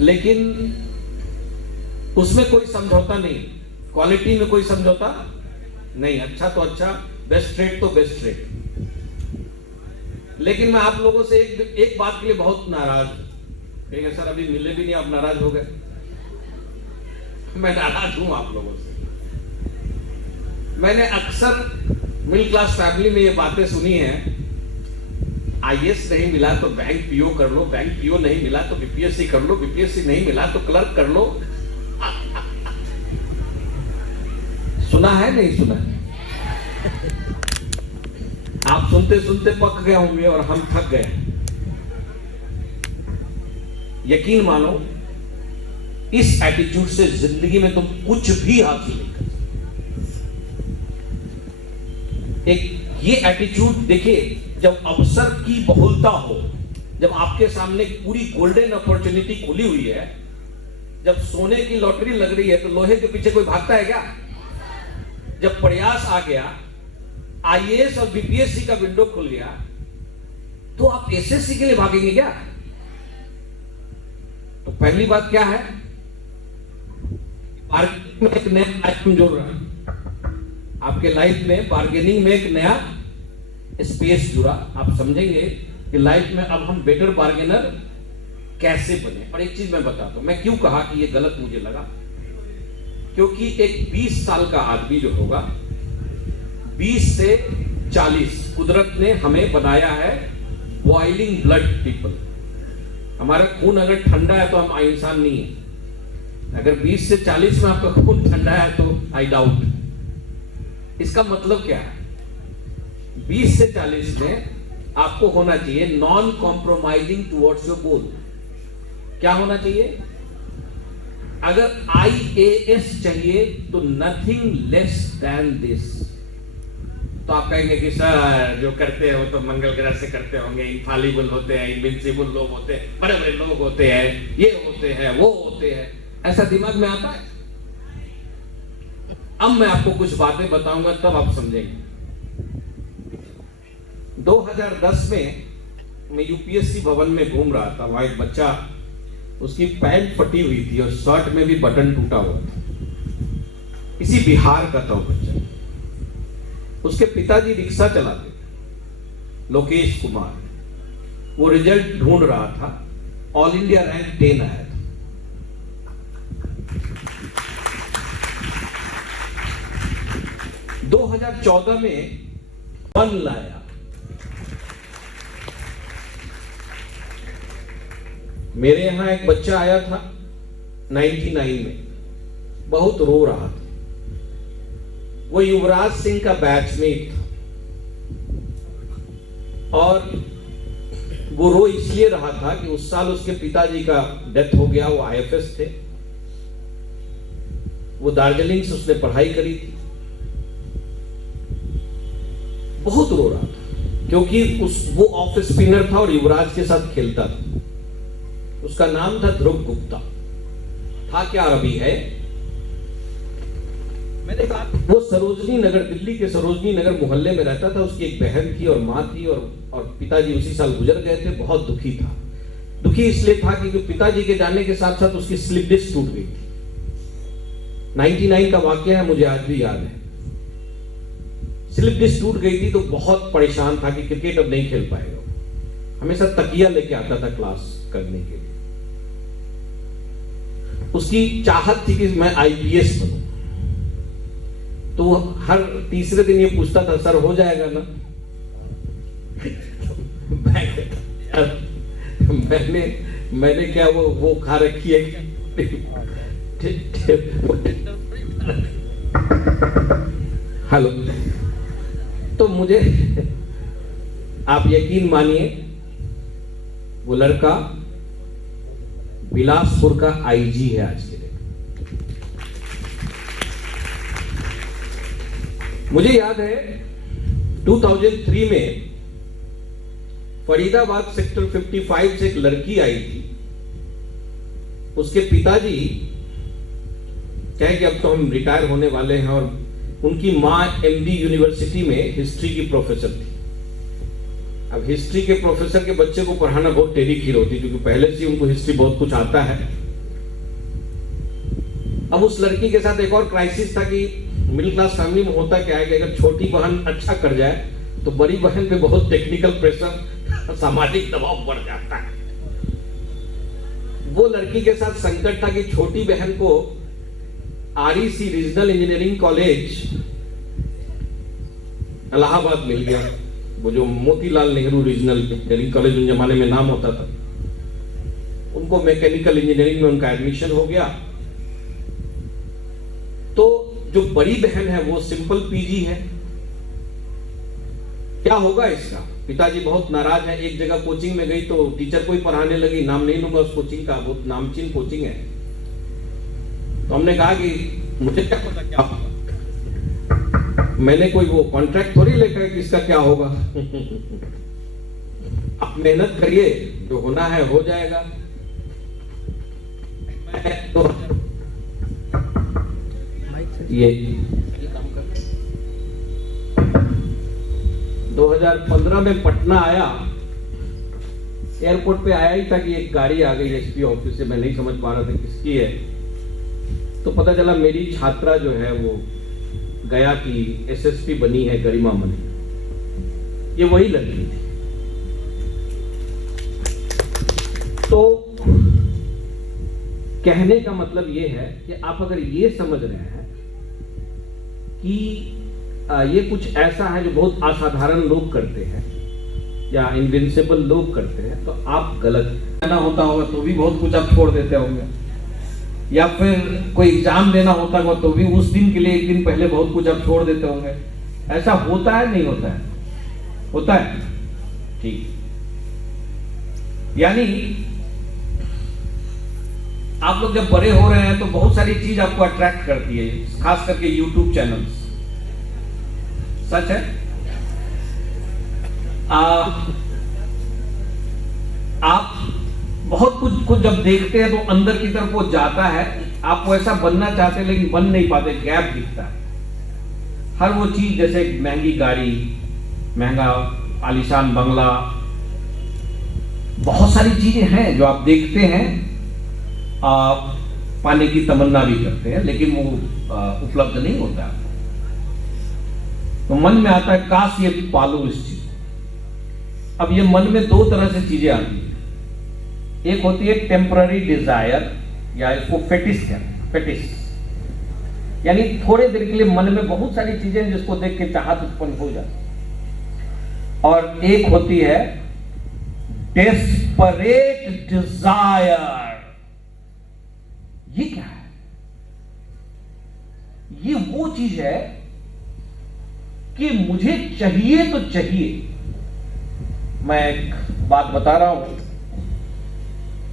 लेकिन उसमें कोई समझौता नहीं, क्वालिटी में कोई समझौता नहीं। अच्छा तो अच्छा, बेस्ट रेट तो बेस्ट रेट। लेकिन मैं आप लोगों से एक बात के लिए बहुत नाराज हूं। कहेंगे सर अभी मिले भी नहीं, आप नाराज हो गए। मैं नाराज हूं आप लोगों से। मैंने अक्सर मिडिल क्लास फैमिली में ये बातें सुनी हैं, आईएएस नहीं मिला तो बैंक पीओ कर लो, बैंक पीओ नहीं मिला तो बीपीएससी कर लो, बीपीएससी नहीं मिला तो क्लर्क कर लो। सुना है नहीं सुना है? आप सुनते सुनते पक गए होंगे और हम थक गए। यकीन मानो, इस एटीट्यूड से जिंदगी में तुम कुछ भी हासिल नहीं कर सकते। एक ये एटीट्यूड देखिए, जब अवसर की बहुलता हो, जब आपके सामने पूरी गोल्डन अपॉर्चुनिटी खुली हुई है, जब सोने की लॉटरी लग रही है तो लोहे के पीछे कोई भागता है क्या? जब प्रयास आ गया, आईएएस और बीपीएससी का विंडो खुल गया, तो आप एसएससी के लिए भागेंगे क्या? तो पहली बात क्या है, बार्गेनिंग में एक नया आइटम जोड़ रहा है। आपके लाइफ में बार्गेनिंग में एक नया स्पेस जुड़ा। आप समझेंगे कि लाइफ में अब हम बेटर बार्गेनर कैसे बने। और एक चीज मैं बताता हूं, मैं क्यों कहा कि ये गलत मुझे लगा, क्योंकि एक 20 साल का आदमी जो होगा, 20 से 40, कुदरत ने हमें बनाया है बॉइलिंग ब्लड पीपल। हमारा खून अगर ठंडा है तो हम इंसान नहीं है। अगर 20 से 40 में आपका खून ठंडा है तो आई डाउट। इसका मतलब क्या है? 20 से 40 में आपको होना चाहिए non compromising towards your goal. क्या होना चाहिए? अगर IAS चाहिए तो नथिंग लेस देन दिस। तो आप कहेंगे कि सर जो करते हैं वो तो मंगल ग्रह से करते होंगे, इनफालिबल होते हैं, इनविंसिबल लोग होते हैं, बड़े बड़े लोग होते हैं, ये होते हैं, वो होते हैं, ऐसा दिमाग में आता है। अब मैं आपको कुछ बातें बताऊंगा तब आप समझेंगे। 2010 में मैं UPSC भवन में घूम रहा था, वहां एक बच्चा, उसकी पैंट फटी हुई थी और शर्ट में भी बटन टूटा हुआ था। इसी बिहार का था वो बच्चा। उसके पिताजी रिक्शा चलाते थे, लोकेश कुमार। वो रिजल्ट ढूंढ रहा था, ऑल इंडिया रैंक 10 आया था। दो 2014 में 1 लाया। मेरे यहां एक बच्चा आया था 99 में, बहुत रो रहा था। वो युवराज सिंह का बैचमेट था और वो रो इसलिए रहा था कि उस साल उसके पिताजी का डेथ हो गया। वो IFS थे, वो दार्जिलिंग से उसने पढ़ाई करी थी। बहुत रो रहा था क्योंकि वो ऑफ स्पिनर था और युवराज के साथ खेलता था। उसका नाम था ध्रुव गुप्ता। था क्या अभी है? मैंने कहा वो सरोजनी नगर, दिल्ली के सरोजनी नगर मोहल्ले में रहता था। उसकी एक बहन थी और मां थी और पिताजी उसी साल गुजर गए थे। बहुत दुखी था। दुखी इसलिए था क्योंकि पिताजी के जाने के साथ साथ उसकी स्लिप डिस्क टूट गई थी। 99 का वाकया है, मुझे आज भी याद है। स्लिप डिस्क टूट गई थी तो बहुत परेशान था कि क्रिकेट अब नहीं खेल पाएगा। हमेशा तकिया लेके आता था क्लास करने के लिए। उसकी चाहत थी कि मैं IPS बनूं। तो हर तीसरे दिन ये पूछता था, सर हो जाएगा ना? मैंने क्या वो खा रखी है? हेलो। तो मुझे आप यकीन मानिए, वो लड़का बिलासपुर का IG है आज के लिए। मुझे याद है 2003 में फरीदाबाद सेक्टर 55 से एक लड़की आई थी। उसके पिताजी कहे कि अब तो हम रिटायर होने वाले हैं और उनकी मां MD यूनिवर्सिटी में हिस्ट्री की प्रोफेसर थी। अब हिस्ट्री के प्रोफेसर के बच्चे को पढ़ाना बहुत टेढ़ी खीर होती क्योंकि पहले से उनको हिस्ट्री बहुत कुछ आता है। अब उस लड़की के साथ एक और क्राइसिस था कि मिडिल क्लास फैमिली में होता क्या है कि अगर छोटी बहन अच्छा कर जाए तो बड़ी बहन पे बहुत टेक्निकल प्रेशर, सामाजिक दबाव बढ़ जाता है। वो लड़की के साथ संकट था कि छोटी बहन को REC regional engineering college Allahabad मिल गया। वो जो Motilal Nehru regional engineering college उन जमाने में नाम होता था, उनको मैकेनिकल इंजीनियरिंग में उनका एडमिशन हो गया। तो जो बड़ी बहन है वो सिंपल PG है। क्या होगा इसका? पिताजी बहुत नाराज है। एक जगह कोचिंग में गई तो टीचर को ही पढ़ाने लगी, नाम नहीं लूंगा उस कोचिंग का, बहुत नामचीन कोचिंग है। तो हमने कहा कि मुझे क्या पता क्या होगा, मैंने कोई वो कॉन्ट्रैक्ट थोड़ी लेकर किसका क्या होगा। आप मेहनत करिए, जो होना है हो जाएगा। ये 2015 में पटना आया, एयरपोर्ट पे आया ही था कि एक गाड़ी आ गई SP ऑफिस से। मैं नहीं समझ पा रहा था किसकी है। तो पता चला मेरी छात्रा जो है वो गया की SSP बनी है, गरिमा मनी। ये वही लड़की थी। तो कहने का मतलब ये है कि आप अगर ये समझ रहे हैं कि ये कुछ ऐसा है जो बहुत असाधारण लोग करते हैं या इनविंसिबल लोग करते हैं, तो आप गलत। ना होता होगा तो भी बहुत कुछ आप छोड़ देते होंगे। या फिर कोई एग्जाम देना होता होगा तो भी उस दिन के लिए एक दिन पहले बहुत कुछ आप छोड़ देते होंगे। ऐसा होता है नहीं होता है? होता है। ठीक, यानी आप लोग जब बड़े हो रहे हैं तो बहुत सारी चीज आपको अट्रैक्ट करती है, खास करके यूट्यूब चैनल्स। सच है। आप बहुत कुछ जब देखते हैं तो अंदर की तरफ वो जाता है, आप वैसा बनना चाहते हैं लेकिन बन नहीं पाते, गैप दिखता है। हर वो चीज जैसे महंगी गाड़ी, महंगा आलीशान बंगला, बहुत सारी चीजें हैं जो आप देखते हैं, पाने की तमन्ना भी करते हैं लेकिन वो उपलब्ध नहीं होता है। तो मन में आता है काश ये पालू इस चीज। अब ये मन में दो तरह से चीजें आती है। एक होती है टेम्पररी डिजायर, या इसको फेटिश कहते, फेटिश यानी थोड़े देर के लिए मन में बहुत सारी चीजें जिसको देख के चाहत उत्पन्न हो जाती। और एक होती है डेस्परेट डिजायर। ये क्या है? ये वो चीज है कि मुझे चाहिए तो चाहिए। मैं एक बात बता रहा हूं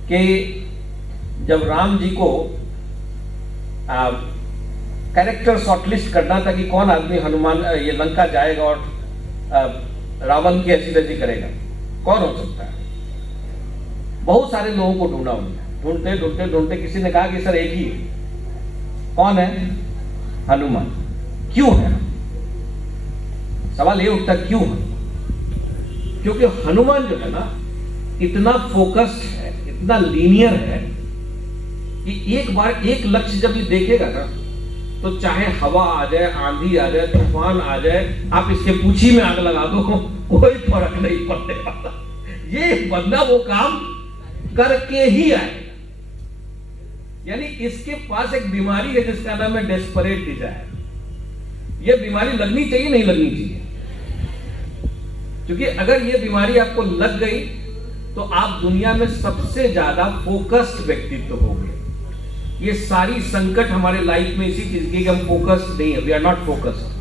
कि जब राम जी को कैरेक्टर शॉर्टलिस्ट करना था कि कौन आदमी हनुमान ये लंका जाएगा और रावण की ऐसी तैसी करेगा, कौन हो सकता है? बहुत सारे लोगों को ढूंढा उन्होंने, ढूंढते ढूंढते ढूंढते किसी ने कहा कि सर एक ही है। कौन है? हनुमान। क्यों है? सवाल ये उठता क्यों है? क्योंकि हनुमान जो है ना इतना फोकस्ड है, इतना लीनियर है कि एक बार एक लक्ष्य जब ये देखेगा ना तो चाहे हवा आ जाए, आंधी आ जाए, तूफान आ जाए, आप इसके पूंछी में आग लगा दो, कोई फर्क नहीं पड़ने वाला। ये बंदा वो काम करके ही आएगा। यानी इसके पास एक बीमारी है जिसका नाम है डेस्परेट डिजायर। ये बीमारी लगनी चाहिए नहीं लगनी चाहिए? क्योंकि अगर ये बीमारी आपको लग गई तो आप दुनिया में सबसे ज्यादा फोकस्ड व्यक्तित्व हो गए। ये सारी संकट हमारे लाइफ में इसी चीज की कि हम फोकस्ड नहीं है, वी आर नॉट फोकस्ड।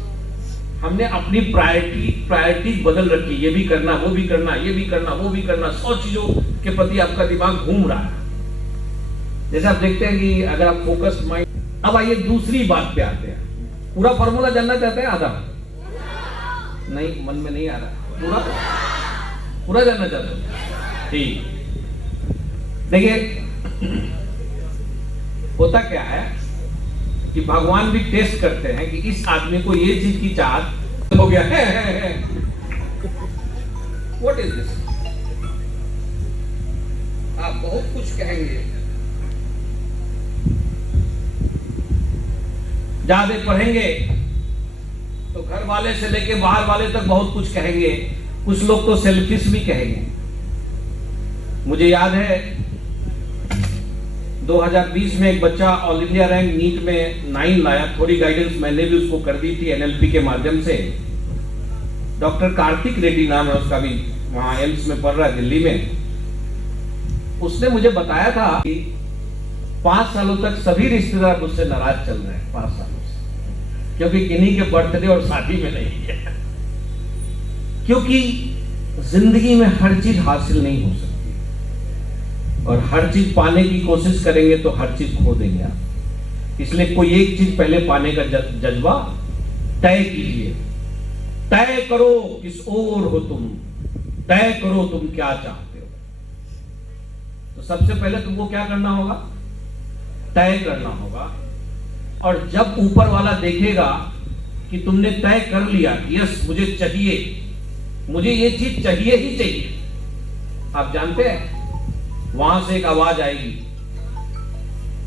हमने अपनी प्रायोरिटी बदल रखी, ये भी करना, वो भी करना, ये भी करना, वो भी करना, 100 चीजों के प्रति आपका दिमाग घूम रहा है। जैसे आप देखते हैं कि अगर आप फोकस्ड माइंड। अब आइए दूसरी बात पे आते हैं। पूरा फॉर्मूला जानना चाहते हैं? आधा नहीं, मन में नहीं आ रहा। पूरा जानना चाहते हैं? ठीक। देखिए होता क्या है कि भगवान भी टेस्ट करते हैं कि इस आदमी को ये चीज की चाहत हो गया है। What is this? आप बहुत कुछ कहेंगे, ज्यादा पढ़ेंगे तो घर वाले से लेके बाहर वाले तक बहुत कुछ कहेंगे। कुछ लोग तो सेल्फिश भी कहेंगे। मुझे याद है 2020 में एक बच्चा ऑल इंडिया रैंक नीट में 9 लाया। थोड़ी गाइडेंस मैंने भी उसको कर दी थी एनएलपी के माध्यम से। डॉक्टर कार्तिक रेड्डी नाम है उसका, भी वहां एम्स में पढ़ रहा है दिल्ली में। उसने मुझे बताया था कि 5 सालों तक सभी रिश्तेदार मुझसे नाराज चल रहे हैं, 5 सालों से, क्योंकि किन्हीं के बर्थडे और शादी में नहीं है। क्योंकि जिंदगी में हर चीज हासिल नहीं हो सकती और हर चीज पाने की कोशिश करेंगे तो हर चीज खो देंगे आप। इसलिए कोई एक चीज पहले पाने का जज्बा तय कीजिए। तय करो किस ओर हो तुम, तय करो तुम क्या चाहते हो। तो सबसे पहले तुमको क्या करना होगा? तय करना होगा। और जब ऊपर वाला देखेगा कि तुमने तय कर लिया, यस मुझे चाहिए, मुझे ये चीज चाहिए ही चाहिए, आप जानते हैं वहां से एक आवाज आएगी,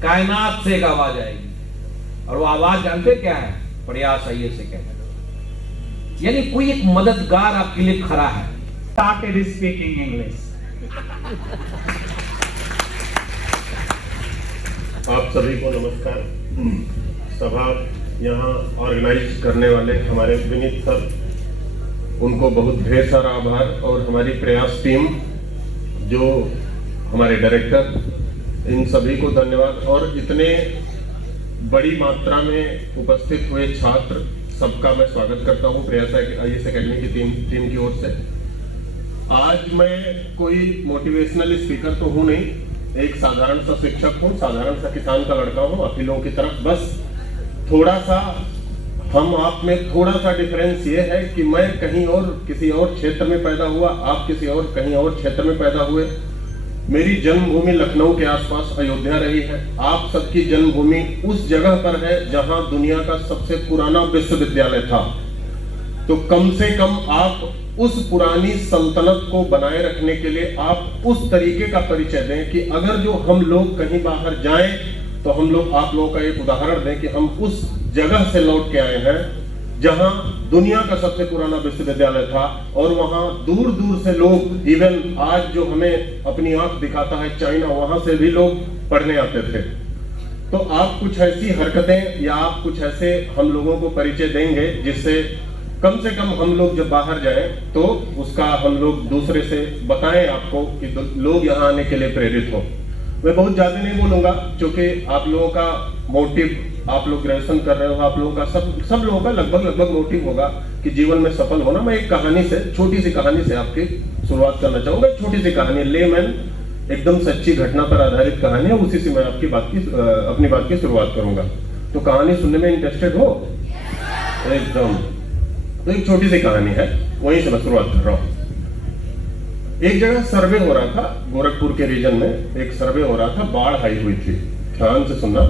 कायनात से एक आवाज आएगी। और वो आवाज जानते क्या है? प्रयास आइए से कहते हैं। यानी कोई एक मददगार आपके लिए खड़ा है। Started speaking English. आप सभी को नमस्कार। सभा यहाँ ऑर्गेनाइज करने वाले हमारे विनीत सर, उनको बहुत ढेर सारा आभार। और हमारी प्रयास टीम, जो हमारे डायरेक्टर इन सभी को धन्यवाद और इतने बड़ी मात्रा में उपस्थित हुए छात्र सबका मैं स्वागत करता हूं प्रयास IAS एकेडमी की टीम की ओर से। आज मैं कोई मोटिवेशनल स्पीकर तो हूं नहीं, एक साधारण सा शिक्षक हूं, साधारण सा किसान का लड़का हूं, आप ही लोगों की तरफ। बस थोड़ा सा हम आप में थोड़ा सा डिफरेंस ये है कि मैं कहीं और किसी और क्षेत्र में पैदा हुआ, आप किसी और कहीं और क्षेत्र में पैदा हुए। मेरी जन्मभूमि लखनऊ के आसपास अयोध्या रही है, आप सबकी जन्मभूमि उस जगह पर है जहां दुनिया का सबसे पुराना विश्वविद्यालय था। तो कम से कम आप उस पुरानी सल्तनत को बनाए रखने के लिए आप उस तरीके का परिचय दें कि अगर जो हम लोग कहीं बाहर जाएं तो हम लोग आप लोगों का एक उदाहरण दें कि हम उस जगह से लौट के आए हैं जहां दुनिया का सबसे पुराना विश्वविद्यालय था और वहां दूर दूर से लोग, इवन आज जो हमें अपनी आंख दिखाता है चाइना, वहां से भी लोग पढ़ने आते थे। तो आप कुछ ऐसी हरकतें या आप कुछ ऐसे हम लोगों को परिचय देंगे जिससे कम से कम हम लोग जब बाहर जाएं तो उसका हम लोग दूसरे से बताएं आपको कि लोग यहाँ आने के लिए प्रेरित हो। मैं बहुत ज्यादा नहीं बोलूंगा क्योंकि आप लोगों का मोटिव, आप लोग ग्रेजुएशन कर रहे हो, आप लोगों का सब लोगों का लगभग मोटिव होगा कि जीवन में सफल होना। मैं एक कहानी से, छोटी सी कहानी से आपकी शुरुआत करना चाहूंगा। छोटी सी कहानी, लेमैन, एकदम सच्ची घटना पर आधारित कहानी है, उसी से मैं अपनी बात की शुरुआत करूंगा। तो कहानी सुनने में इंटरेस्टेड हो एकदम? तो एक छोटी सी कहानी है, वहीं से मैं शुरुआत कर रहा हूं। एक जगह सर्वे हो रहा था, गोरखपुर के रीजन में एक सर्वे हो रहा था, बाढ़ आई हुई थी। ध्यान से सुनना,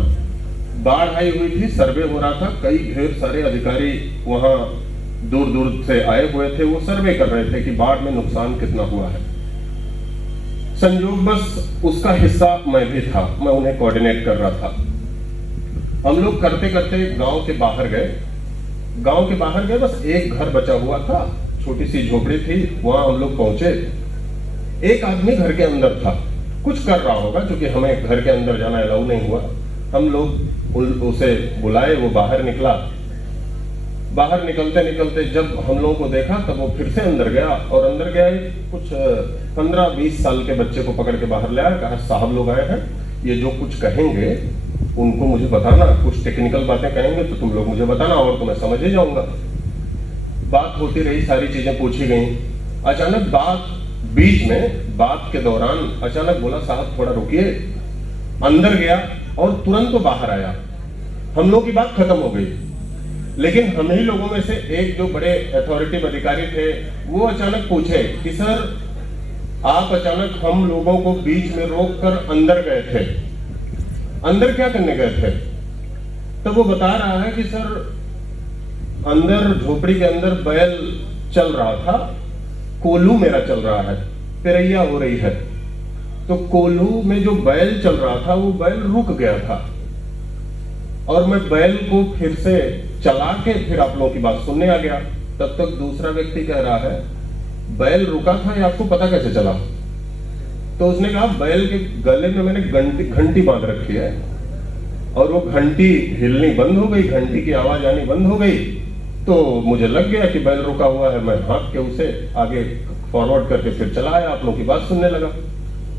बाढ़ आई हुई थी, सर्वे हो रहा था, कई ढेर सारे अधिकारी वहां दूर दूर से आए हुए थे, वो सर्वे कर रहे थे कि बाढ़ में नुकसान कितना हुआ है। संयोग बस उसका हिस्सा मैं भी था, मैं उन्हें कोऑर्डिनेट कर रहा था। हम लोग करते करते गांव के बाहर गए, बस एक घर बचा हुआ था, छोटी सी झोपड़ी थी, वहां हम लोग पहुंचे। एक आदमी घर के अंदर था, कुछ कर रहा होगा क्योंकि हमें घर के अंदर जाना अलाउ नहीं हुआ। हम लोग उसे बुलाए, वो बाहर निकला। बाहर निकलते निकलते जब हम लोगों को देखा तब वो फिर से अंदर गया, और अंदर गया कुछ 15-20 साल के बच्चे को पकड़ के बाहर ले आया। कहा, साहब लोग आए हैं, ये जो कुछ कहेंगे उनको मुझे बताना, कुछ टेक्निकल बातें कहेंगे तो तुम लोग मुझे बताना और तो मैं समझ ही जाऊंगा। बात होती रही, सारी चीजें पूछी गई। अचानक बीच में बात के दौरान अचानक बोला, साहब थोड़ा रुकिए। अंदर गया और तुरंत तो बाहर आया। हम लोग की बात खत्म हो गई, लेकिन हम ही लोगों में से एक जो बड़े अथॉरिटी अधिकारी थे, वो अचानक पूछे कि सर आप अचानक हम लोगों को बीच में रोक कर अंदर गए थे, अंदर क्या करने गए थे? तब वो बता रहा है कि सर अंदर झोपड़ी के अंदर बैल चल रहा था, कोल्हू मेरा चल रहा है, पेरैया हो रही है। तो कोल्हू में जो बैल चल रहा था वो बैल रुक गया था, और मैं बैल को फिर से चला के फिर आप लोगों की बात सुनने आ गया। तब तक दूसरा व्यक्ति कह रहा है, बैल रुका था ये आपको पता कैसे चला? तो उसने कहा, बैल के गले में मैंने घंटी बांध रखी है और वो घंटी हिलनी बंद हो गई, घंटी की आवाज आनी बंद हो गई, तो मुझे लग गया कि बैल रुका हुआ है। मैं भाग के उसे आगे फॉरवर्ड करके फिर चला आया, आप लोगों की बात सुनने लगा।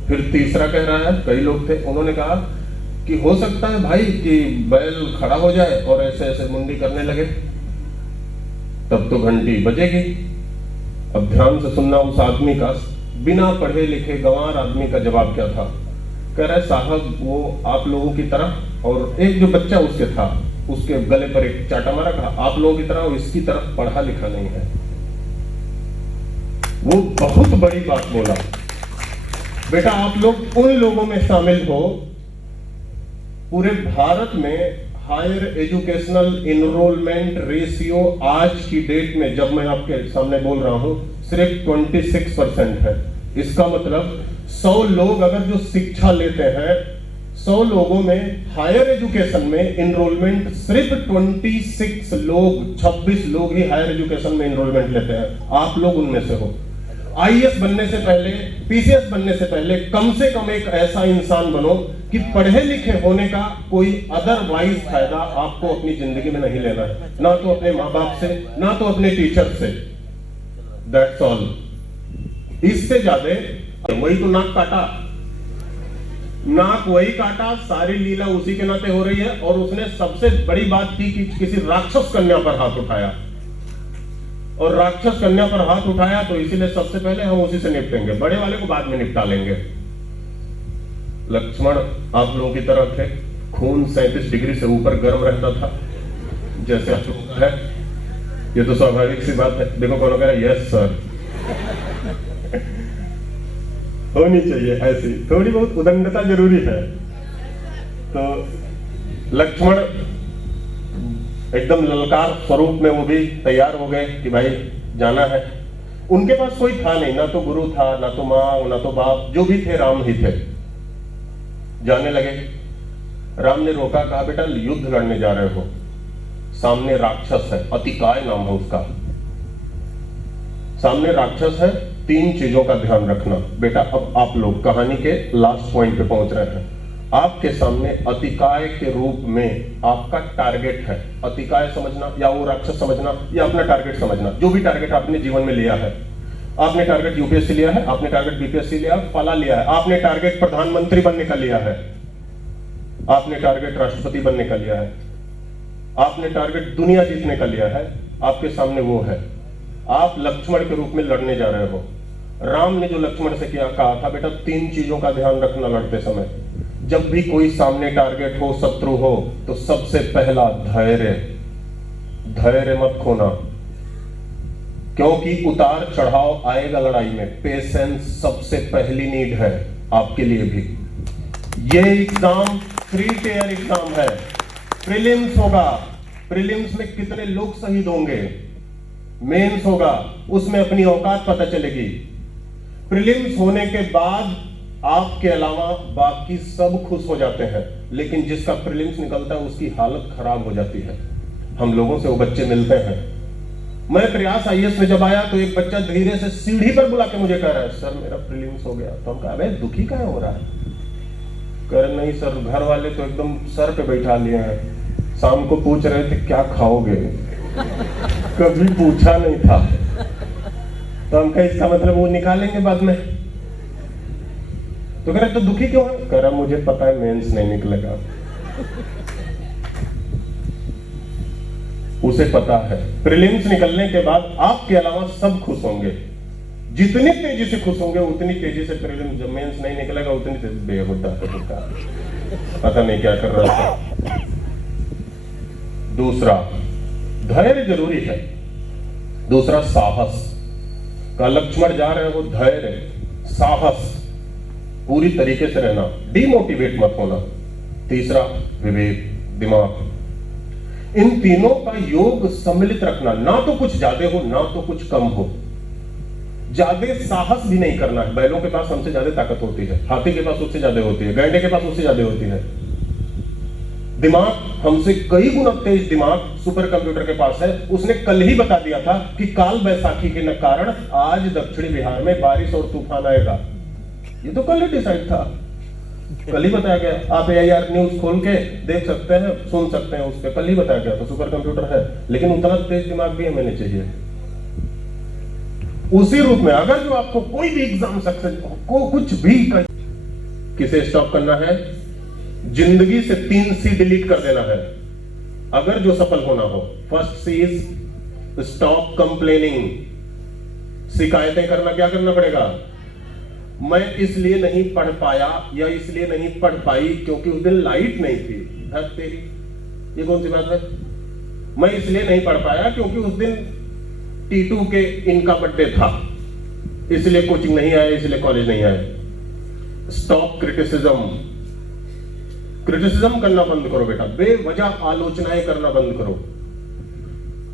फिर तीसरा कह रहा है, कई लोग थे, उन्होंने कहा कि हो सकता है भाई कि बैल खड़ा हो जाए और ऐसे ऐसे मुंडी करने लगे, तब तो घंटी बजेगी। अब ध्यान से सुनना, उस आदमी का, बिना पढ़े लिखे गंवार आदमी का जवाब क्या था? कह रहा है, साहब वो आप लोगों की तरह, और एक जो बच्चा उसके था उसके गले पर एक चाटा मारा, कहा आप लोगों की तरह इसकी तरफ पढ़ा लिखा नहीं है। वो बहुत बड़ी बात बोला। बेटा आप लोग उन लोगों में शामिल हो, पूरे भारत में हायर एजुकेशनल इनरोलमेंट रेशियो आज की डेट में जब मैं आपके सामने बोल रहा हूं सिर्फ 26% है। इसका मतलब 100 लोग अगर जो शिक्षा लेते हैं, 100 लोगों में हायर एजुकेशन में इनरोलमेंट सिर्फ 26 लोग ही हायर एजुकेशन में इनरोलमेंट लेते हैं। आप लोग उनमें से हो। आईएएस बनने से पहले, पीसीएस बनने से पहले कम से कम एक ऐसा इंसान बनो कि पढ़े लिखे होने का कोई अदरवाइज फायदा आपको अपनी जिंदगी में नहीं लेना है, ना तो अपने माँ बाप से, ना तो अपने टीचर से। That's all. इससे ज्यादा वही तो नाक काटा। नाक वही काटा, सारी लीला उसी के नाते हो रही है। और उसने सबसे बड़ी बात की कि किसी राक्षस कन्या पर हाथ उठाया, और राक्षस कन्या पर हाथ उठाया तो इसीलिए सबसे पहले हम उसी से निपटेंगे, बड़े वाले को बाद में निपटा लेंगे। लक्ष्मण आप लोगों की तरह थे, खून 37 डिग्री से ऊपर गर्म रहता था जैसे आप लोगों का है, ये तो स्वाभाविक सी बात है। देखो कौन कह रहा है यस सर। होनी चाहिए ऐसी थोड़ी बहुत उदंडता जरूरी है। तो लक्ष्मण एकदम ललकार स्वरूप में वो भी तैयार हो गए कि भाई जाना है। उनके पास कोई था नहीं, ना तो गुरु था, ना तो माँ, ना तो बाप, जो भी थे राम ही थे। जाने लगे। राम ने रोका, कहा बेटा युद्ध लड़ने जा रहे हो, सामने राक्षस है, अतिकाय नाम है उसका, सामने राक्षस है, 3 चीजों का ध्यान रखना। बेटा अब आप लोग कहानी के लास्ट पॉइंट पे पहुंच रहे हैं। आपके सामने अतिकाय के रूप में आपका टारगेट है। अतिकाय समझना या वो राक्षस समझना या अपना टारगेट समझना, जो भी टारगेट आपने जीवन में लिया है। आपने टारगेट यूपीएससी लिया है, आपने टारगेट बीपीएससी लिया है, फला लिया है, आपने टारगेट प्रधानमंत्री बनने का लिया है, आपने टारगेट राष्ट्रपति बनने का लिया है, आपने टारगेट दुनिया जीतने का लिया है। आपके सामने वो है, आप लक्ष्मण के रूप में लड़ने जा रहे हो। राम ने जो लक्ष्मण से किया कहा था, बेटा 3 चीजों का ध्यान रखना लड़ते समय। जब भी कोई सामने टारगेट हो, शत्रु हो, तो सबसे पहला धैर्य, धैर्य मत खोना, क्योंकि उतार चढ़ाव आएगा लड़ाई में। पेशेंस सबसे पहली नीड है आपके लिए भी। ये एग्जाम फ्री टेयर एग्जाम है, प्रीलिम्स होगा, प्रीलिम्स में कितने लोग शहीद होंगे, मेंस होगा, उसमें अपनी औकात पता चलेगी। प्रीलिम्स होने के बाद आपके अलावा बाकी सब खुश हो जाते हैं, लेकिन जिसका प्रीलिम्स निकलता है उसकी हालत खराब हो जाती है। हम लोगों से वो बच्चे मिलते हैं। मैं प्रयास आईएएस में जब आया तो एक बच्चा धीरे से सीढ़ी पर बुला के मुझे कह रहा है, सर मेरा प्रीलिम्स हो गया। तो हम कहा, अबे दुखी काहे हो रहा है? कह रहे नहीं सर, घर वाले तो एकदम सर पे बैठा लिए हैं, शाम को पूछ रहे थे क्या खाओगे, कभी पूछा नहीं था। तो हम कहे इसका मतलब वो निकालेंगे बाद में। तो कह रहे तो दुखी क्यों है? कह रहा मुझे पता है मेंस नहीं निकलेगा। उसे पता है प्रीलिम्स निकलने के बाद आपके अलावा सब खुश होंगे। जितनी तेजी से खुश होंगे उतनी तेजी से प्रीलिम्स, जब मेंस नहीं निकलेगा उतनी तेजी बेहुदा पता नहीं क्या कर रहा था। दूसरा धैर्य जरूरी है, दूसरा साहस का। लक्ष्मण जा रहे हो, धैर्य, साहस, पूरी तरीके से रहना, डिमोटिवेट मत होना। तीसरा विवेक, दिमाग। इन तीनों का योग सम्मिलित रखना, ना तो कुछ ज्यादा हो ना तो कुछ कम हो। ज्यादा साहस भी नहीं करना है। बैलों के पास हमसे ज्यादा ताकत होती है, हाथी के पास उससे ज्यादा होती है, गैंडे के पास उससे ज्यादा होती है। दिमाग हमसे कई गुना तेज दिमाग सुपर कंप्यूटर के पास है। उसने कल ही बता दिया था कि काल बैसाखी के कारण आज दक्षिणी बिहार में बारिश और तूफान आएगा। ये तो कल ही डिसाइड था, कल ही बताया गया। आप AIR न्यूज खोल के देख सकते हैं, सुन सकते हैं, उस पर कल ही बताया गया। तो सुपर कंप्यूटर है, लेकिन उतना तेज दिमाग भी हमें चाहिए। उसी रूप में अगर जो आपको कोई भी एग्जाम सक्सेस को कुछ भी किसे स्टॉप करना है, जिंदगी से 3 C डिलीट कर देना है अगर जो सफल होना हो। First C is stop complaining. शिकायतें करना क्या करना पड़ेगा? मैं इसलिए नहीं पढ़ पाया या इसलिए नहीं पढ़ पाई क्योंकि उस दिन लाइट नहीं थी। धत तेरी, ये कौन सी बात है? मैं इसलिए नहीं पढ़ पाया क्योंकि उस दिन T2 के इनका बर्थडे था, इसलिए कोचिंग नहीं आया, इसलिए कॉलेज नहीं आया। Stop criticism. क्रिटिसिज्म करना बंद करो बेटा, बेवजह आलोचनाएं करना बंद करो।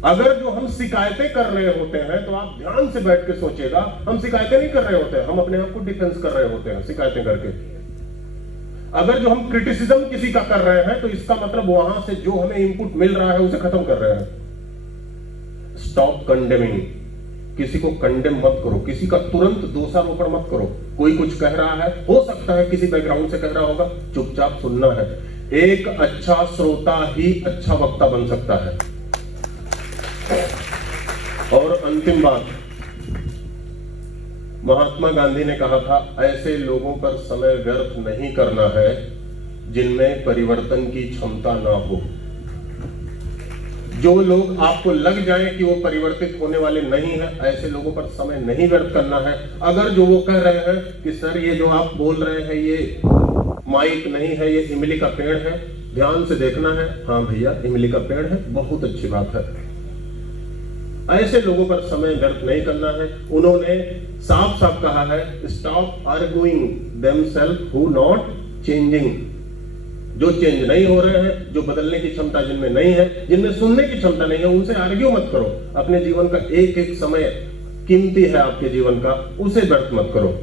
अगर जो हम शिकायतें कर रहे होते हैं तो आप ध्यान से बैठ के सोचिएगा, हम शिकायतें नहीं कर रहे होते हैं, हम अपने आप को डिफेंस कर रहे होते हैं शिकायतें करके। अगर जो हम क्रिटिसिज्म किसी का कर रहे हैं तो इसका मतलब वहां से जो हमें इनपुट मिल रहा है उसे खत्म कर रहे हैं। Stop condemning. किसी को कंडेम मत करो, किसी का तुरंत दोषारोपण मत करो। कोई कुछ कह रहा है, हो सकता है किसी बैकग्राउंड से कह रहा होगा, चुपचाप सुनना है। एक अच्छा श्रोता ही अच्छा वक्ता बन सकता है। और अंतिम बात, महात्मा गांधी ने कहा था, ऐसे लोगों पर समय व्यर्थ नहीं करना है जिनमें परिवर्तन की क्षमता ना हो। जो लोग आपको लग जाए कि वो परिवर्तित होने वाले नहीं है, ऐसे लोगों पर समय नहीं व्यर्थ करना है। अगर जो वो कह रहे हैं कि सर ये जो आप बोल रहे हैं ये माइक नहीं है, ये इमली का पेड़ है, ध्यान से देखना है, हाँ भैया इमली का पेड़ है, बहुत अच्छी बात है। ऐसे लोगों पर समय व्यर्थ नहीं करना है। उन्होंने साफ साफ कहा है, stop arguing themselves who not changing. जो चेंज नहीं हो रहे हैं, जो बदलने की क्षमता जिनमें नहीं है, जिनमें सुनने की क्षमता नहीं है, उनसे आर्ग्यू मत करो। अपने जीवन का एक एक समय कीमती है आपके जीवन का, उसे व्यर्थ मत करो।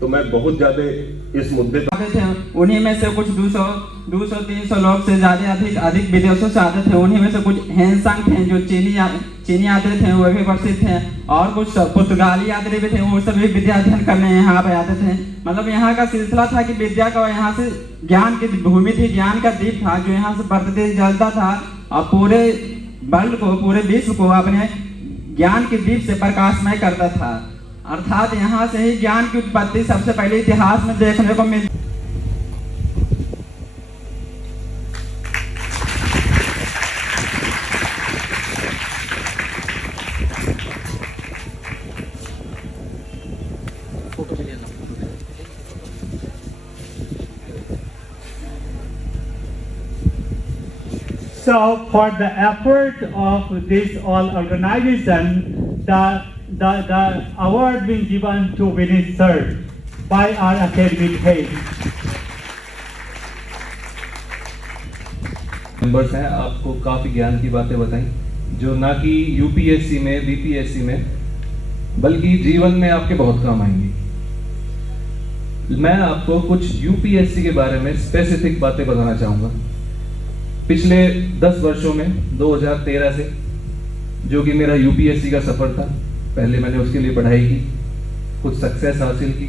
तो मैं बहुत ज्यादा इस मुद्दे थे, उन्हीं में से कुछ 200-300 लोग से ज्यादा अधिक विदेशों से आते थे। उन्हीं में से कुछ हैंसंग थे जो चीनी यात्री थे, वो भी प्रसिद्ध थे, और कुछ पुर्तगाली यात्री भी थे, वो सभी विद्या अध्ययन करने यहाँ पे आते थे। मतलब यहाँ का सिलसिला था कि विद्या का, यहाँ से ज्ञान की भूमि थी, ज्ञान का दीप था जो यहाँ से प्रतिदिन जलता था और पूरे वर्ल्ड को, पूरे विश्व को अपने ज्ञान के दीप से प्रकाशमय करता था। अर्थात यहाँ से ही ज्ञान की उत्पत्ति सबसे पहले इतिहास में देखने को मिलती। So for the effort of this all organization, the award being given to Vinit sir by our academic head. Members हैं, आपको काफ़ी ज्ञान की बातें बताई जो ना कि यूपीएससी में, बीपीएससी में, बल्कि जीवन में आपके बहुत काम आएंगी। मैं आपको कुछ यूपीएससी के बारे में स्पेसिफिक बातें बताना चाहूँगा। पिछले 10 वर्षों में 2013 से, जो कि मेरा यूपीएससी का सफ़र था, पहले मैंने उसके लिए पढ़ाई की, कुछ सक्सेस हासिल की,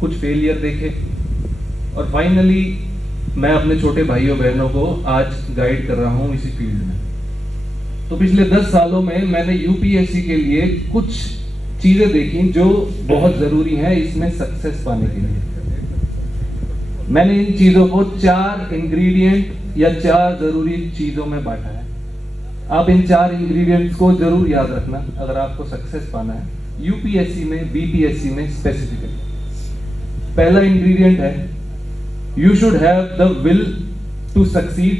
कुछ फेलियर देखे, और फाइनली मैं अपने छोटे भाइयों बहनों को आज गाइड कर रहा हूँ इसी फील्ड में। तो पिछले 10 सालों में मैंने यूपीएससी के लिए कुछ चीज़ें देखी जो बहुत ज़रूरी हैं इसमें सक्सेस पाने के लिए। मैंने इन चीज़ों को 4 इंग्रेडिएंट या 4 ज़रूरी चीज़ों में बांटा है। आप इन 4 इंग्रेडिएंट्स को जरूर याद रखना अगर आपको सक्सेस पाना है यूपीएससी में, बीपीएससी में स्पेसिफिकली। पहला इंग्रेडिएंट है, you should have the will to succeed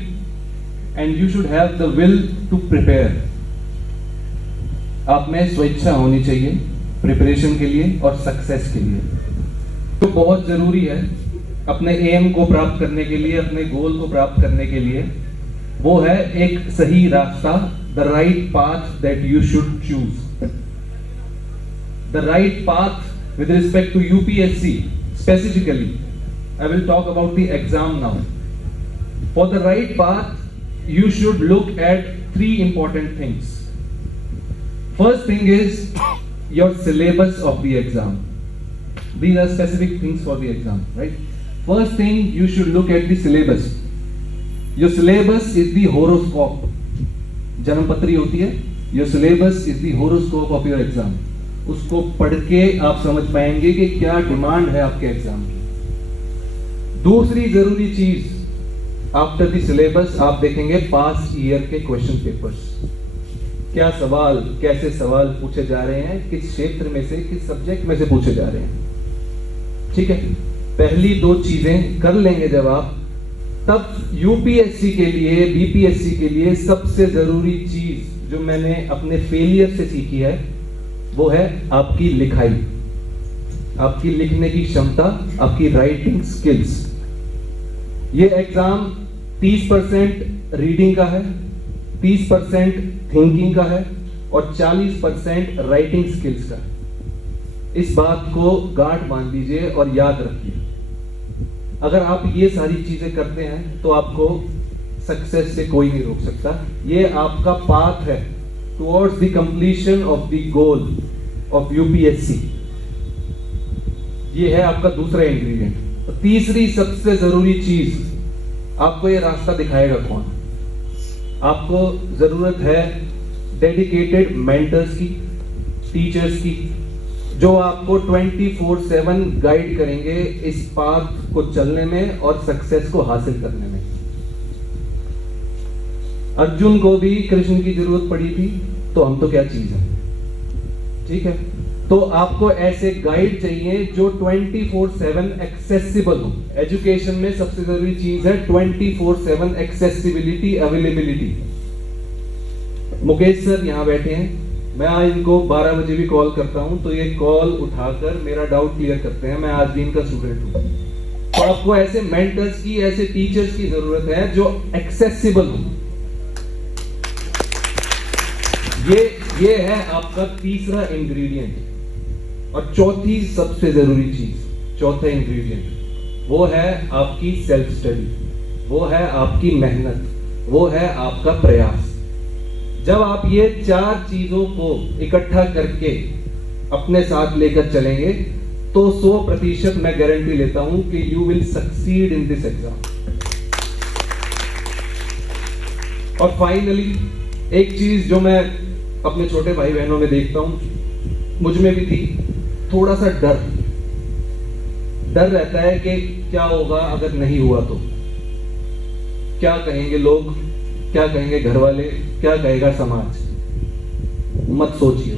and you should have the will to prepare. आप में स्वेच्छा होनी चाहिए प्रिपरेशन के लिए और सक्सेस के लिए। तो बहुत जरूरी है अपने एम को प्राप्त करने के लिए, अपने गोल को प्राप्त करने के लिए, वो है एक सही रास्ता, the right path that you should choose. The right path with respect to UPSC specifically, I will talk about the exam now. For the right path, you should look at 3 important things. First thing is your syllabus of the exam. These are specific things for the exam, right? First thing, you should look at the syllabus. Your syllabus is the horoscope. जन्मपत्री होती है, your syllabus is the horoscope of your exam. उसको पढ़ के आप समझ पाएंगे कि क्या डिमांड है आपके एग्जाम की। दूसरी जरूरी चीज आफ्टर द सिलेबस आप देखेंगे पास्ट ईयर के क्वेश्चन पेपर्स। क्या सवाल, कैसे सवाल पूछे जा रहे हैं, किस क्षेत्र में से, किस सब्जेक्ट में से पूछे जा रहे हैं। ठीक है, पहली 2 चीजें कर लेंगे जब आप, तब यूपीएससी के लिए, बीपीएससी के लिए सबसे जरूरी चीज जो मैंने अपने फेलियर से सीखी है वो है आपकी लिखाई, आपकी लिखने की क्षमता, आपकी राइटिंग स्किल्स। ये एग्जाम 30% रीडिंग का है, 30% थिंकिंग का है और 40% राइटिंग स्किल्स का है। इस बात को गांठ बांध लीजिए और याद रखिए। अगर आप ये सारी चीजें करते हैं तो आपको सक्सेस से कोई नहीं रोक सकता। ये आपका पाथ है towards the completion of the goal of UPSC. ये है आपका दूसरा इंग्रेडिएंट। तीसरी सबसे जरूरी चीज, आपको ये रास्ता दिखाएगा कौन? आपको जरूरत है डेडिकेटेड मेंटर्स की, टीचर्स की, जो आपको 24/7 गाइड करेंगे इस पाथ को चलने में और सक्सेस को हासिल करने में। अर्जुन को भी कृष्ण की जरूरत पड़ी थी, तो हम तो क्या चीज है, ठीक है। तो आपको ऐसे गाइड चाहिए जो 24/7 एक्सेसिबल हो। एजुकेशन में सबसे जरूरी चीज है 24/7 एक्सेसिबिलिटी, अवेलेबिलिटी। मुकेश सर यहाँ बैठे हैं, मैं आज इनको 12 बजे भी कॉल करता हूं तो ये कॉल उठाकर मेरा डाउट क्लियर करते हैं। मैं आज भी इनका स्टूडेंट हूं। तो आपको ऐसे मेंटर्स की, ऐसे टीचर्स की जरूरत है जो एक्सेसिबल हो। ये है आपका तीसरा इंग्रेडिएंट। और चौथी सबसे जरूरी चीज, चौथा इंग्रेडिएंट, वो है आपकी सेल्फ स्टडी, वो है आपकी मेहनत, वो है आपका प्रयास। जब आप ये 4 चीजों को इकट्ठा करके अपने साथ लेकर चलेंगे तो 100% मैं गारंटी लेता हूं कि you will succeed in this exam. और फाइनली एक चीज जो मैं अपने छोटे भाई बहनों में देखता हूं, मुझ में भी थी, थोड़ा सा डर रहता है कि क्या होगा अगर नहीं हुआ तो, क्या कहेंगे लोग, क्या कहेंगे घर वाले, क्या कहेगा समाज। मत सोचिए,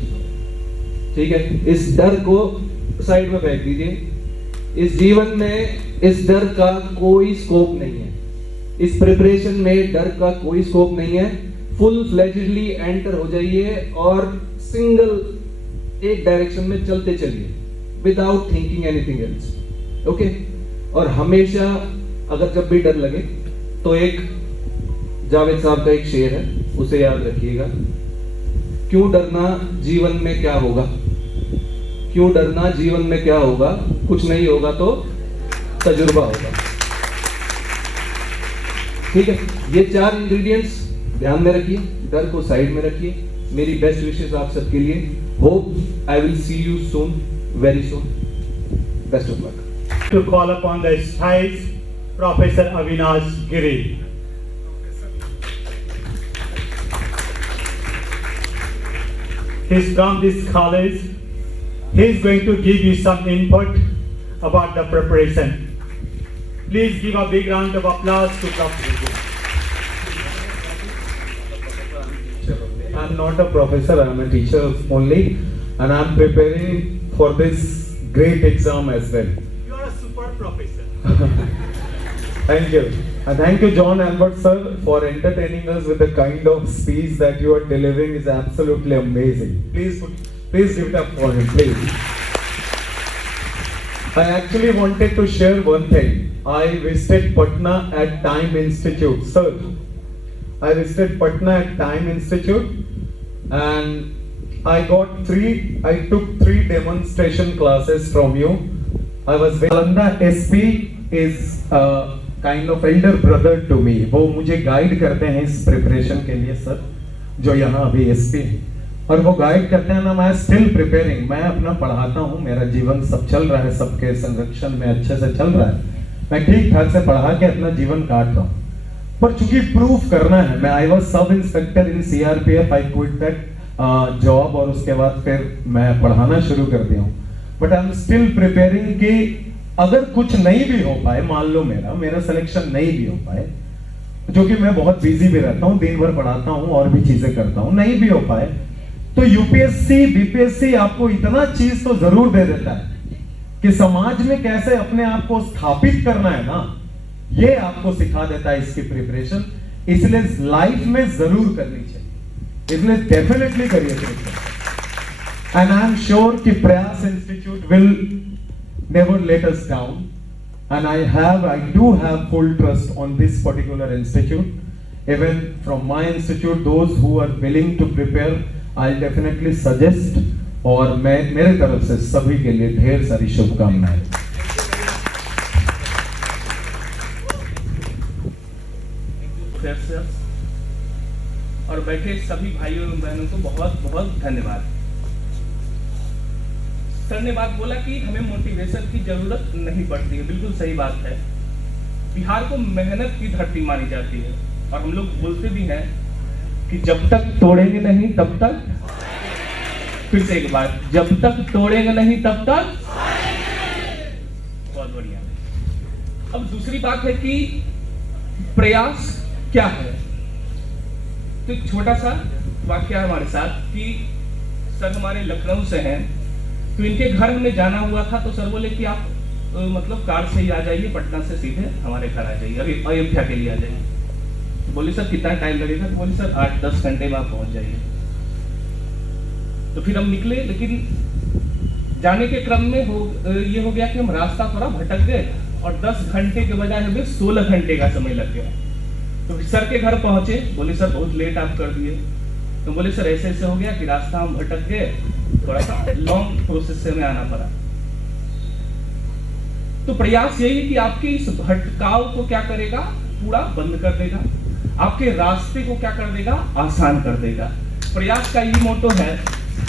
ठीक है। इस डर को साइड में फेंक दीजिए। इस जीवन में इस डर का कोई स्कोप नहीं है। इस प्रिपरेशन में डर का कोई स्कोप नहीं है। फुल फ्लेजेडली एंटर हो जाइए और सिंगल एक डायरेक्शन में चलते चलिए without thinking anything else, okay. और हमेशा अगर जब भी डर लगे तो एक जावेद साहब का एक शेर है, उसे याद रखिएगा। क्यों डरना, जीवन में क्या होगा, क्यों डरना, जीवन में क्या होगा, कुछ नहीं होगा तो तजुर्बा होगा, ठीक है। ये 4 इंग्रेडिएंट्स ध्यान में रखिए, डर को साइड में रखिए। मेरी बेस्ट विशेस आप सबके लिए। Hope I will see you soon, very soon. Best of luck. To call upon the stage Professor Avinash Giri. He's from this college. He's going to give you some input about the preparation. Please give a big round of applause to Professor Giri. I'm not a professor, I'm a teacher only, and I'm preparing for this great exam as well. You are a super professor. Thank you. And thank you, John Albert sir, for entertaining us with the kind of speech that you are delivering is absolutely amazing. Please give it up for him, please. I actually wanted to share one thing. I visited Patna at Time Institute, sir. I visited Patna at Time Institute, and I took 3 demonstration classes from you. I was Nalanda SP is kind of elder brother to me. वो मुझे guide करते हैं इस preparation के लिए sir, जो यहाँ अभी SP है, और वो गाइड करते हैं ना। मैं स्टिल प्रिपेयरिंग, मैं अपना पढ़ाता हूँ, मेरा जीवन सब चल रहा है, सबके संरक्षण में अच्छे से चल रहा है। मैं ठीक ठाक से पढ़ा के अपना जीवन काट रहा हूँ, पर चूंकि प्रूफ करना है, मैं I was sub inspector in CRPF, I quit that job, और उसके बाद फिर मैं पढ़ाना शुरू कर दिया हूँ। But I am still preparing कि अगर कुछ नहीं भी हो पाए, मान लो मेरा सिलेक्शन नहीं भी हो पाए, जो कि मैं बहुत बिजी भी रहता हूँ, दिन भर पढ़ाता हूँ और भी चीजें करता हूँ, नहीं भी हो पाए तो UPSC BPSC आपको इतना चीज तो जरूर दे देता है कि समाज में कैसे अपने आप को स्थापित करना है ना, ये आपको सिखा देता है इसकी प्रिपरेशन। इसलिए लाइफ में जरूर करनी चाहिए, इसलिए डेफिनेटली करिए preparation. And I am sure कि प्रयास institute will never let us down, and I do have full trust on this particular institute. Even from my institute, those who are willing to prepare, I'll definitely suggest, और मैं मेरे तरफ से सभी के लिए ढेर सारी शुभकामनाएं। और बैठे सभी भाइयों एवं बहनों को बहुत बहुत धन्यवाद। सर ने बात बोला कि हमें मोटिवेशन की जरूरत नहीं पड़ती है, बिल्कुल सही बात है। बिहार को मेहनत की धरती मानी जाती है, और हम लोग बोलते भी हैं कि जब तक तोड़ेंगे नहीं तब तक फिर से एक बार, जब तक तोड़ेंगे नहीं तब तक। बहुत बढ़िया। अब दूसरी बात है कि प्रयास क्या है। तो एक छोटा सा वाक्य है हमारे साथ कि सर हमारे लखनऊ से हैं, तो इनके घर हमें जाना हुआ था, तो सर बोले कि आप मतलब कार से ही आ जाइए, पटना से सीधे हमारे घर आ जाइए, अभी अयोध्या के लिए आ जाइए। तो बोले सर कितना टाइम लगेगा? तो बोले सर 8-10 घंटे में आप पहुंच जाइए। तो फिर हम निकले, लेकिन जाने के क्रम में ये हो गया कि हम रास्ता थोड़ा भटक गए और 10 घंटे के बजाय हमें 16 घंटे का समय लग गया। तो फिर सर के घर पहुंचे, बोले सर बहुत लेट आप कर दिए। तो बोले सर ऐसे ऐसे हो गया कि रास्ता हम भटक गए, थोड़ा सा लॉन्ग प्रोसेस से हमें आना पड़ा। तो प्रयास यही है कि आपके इस भटकाव को क्या करेगा, पूरा बंद कर देगा, आपके रास्ते को क्या कर देगा, आसान कर देगा। प्रयास का यही मोटो है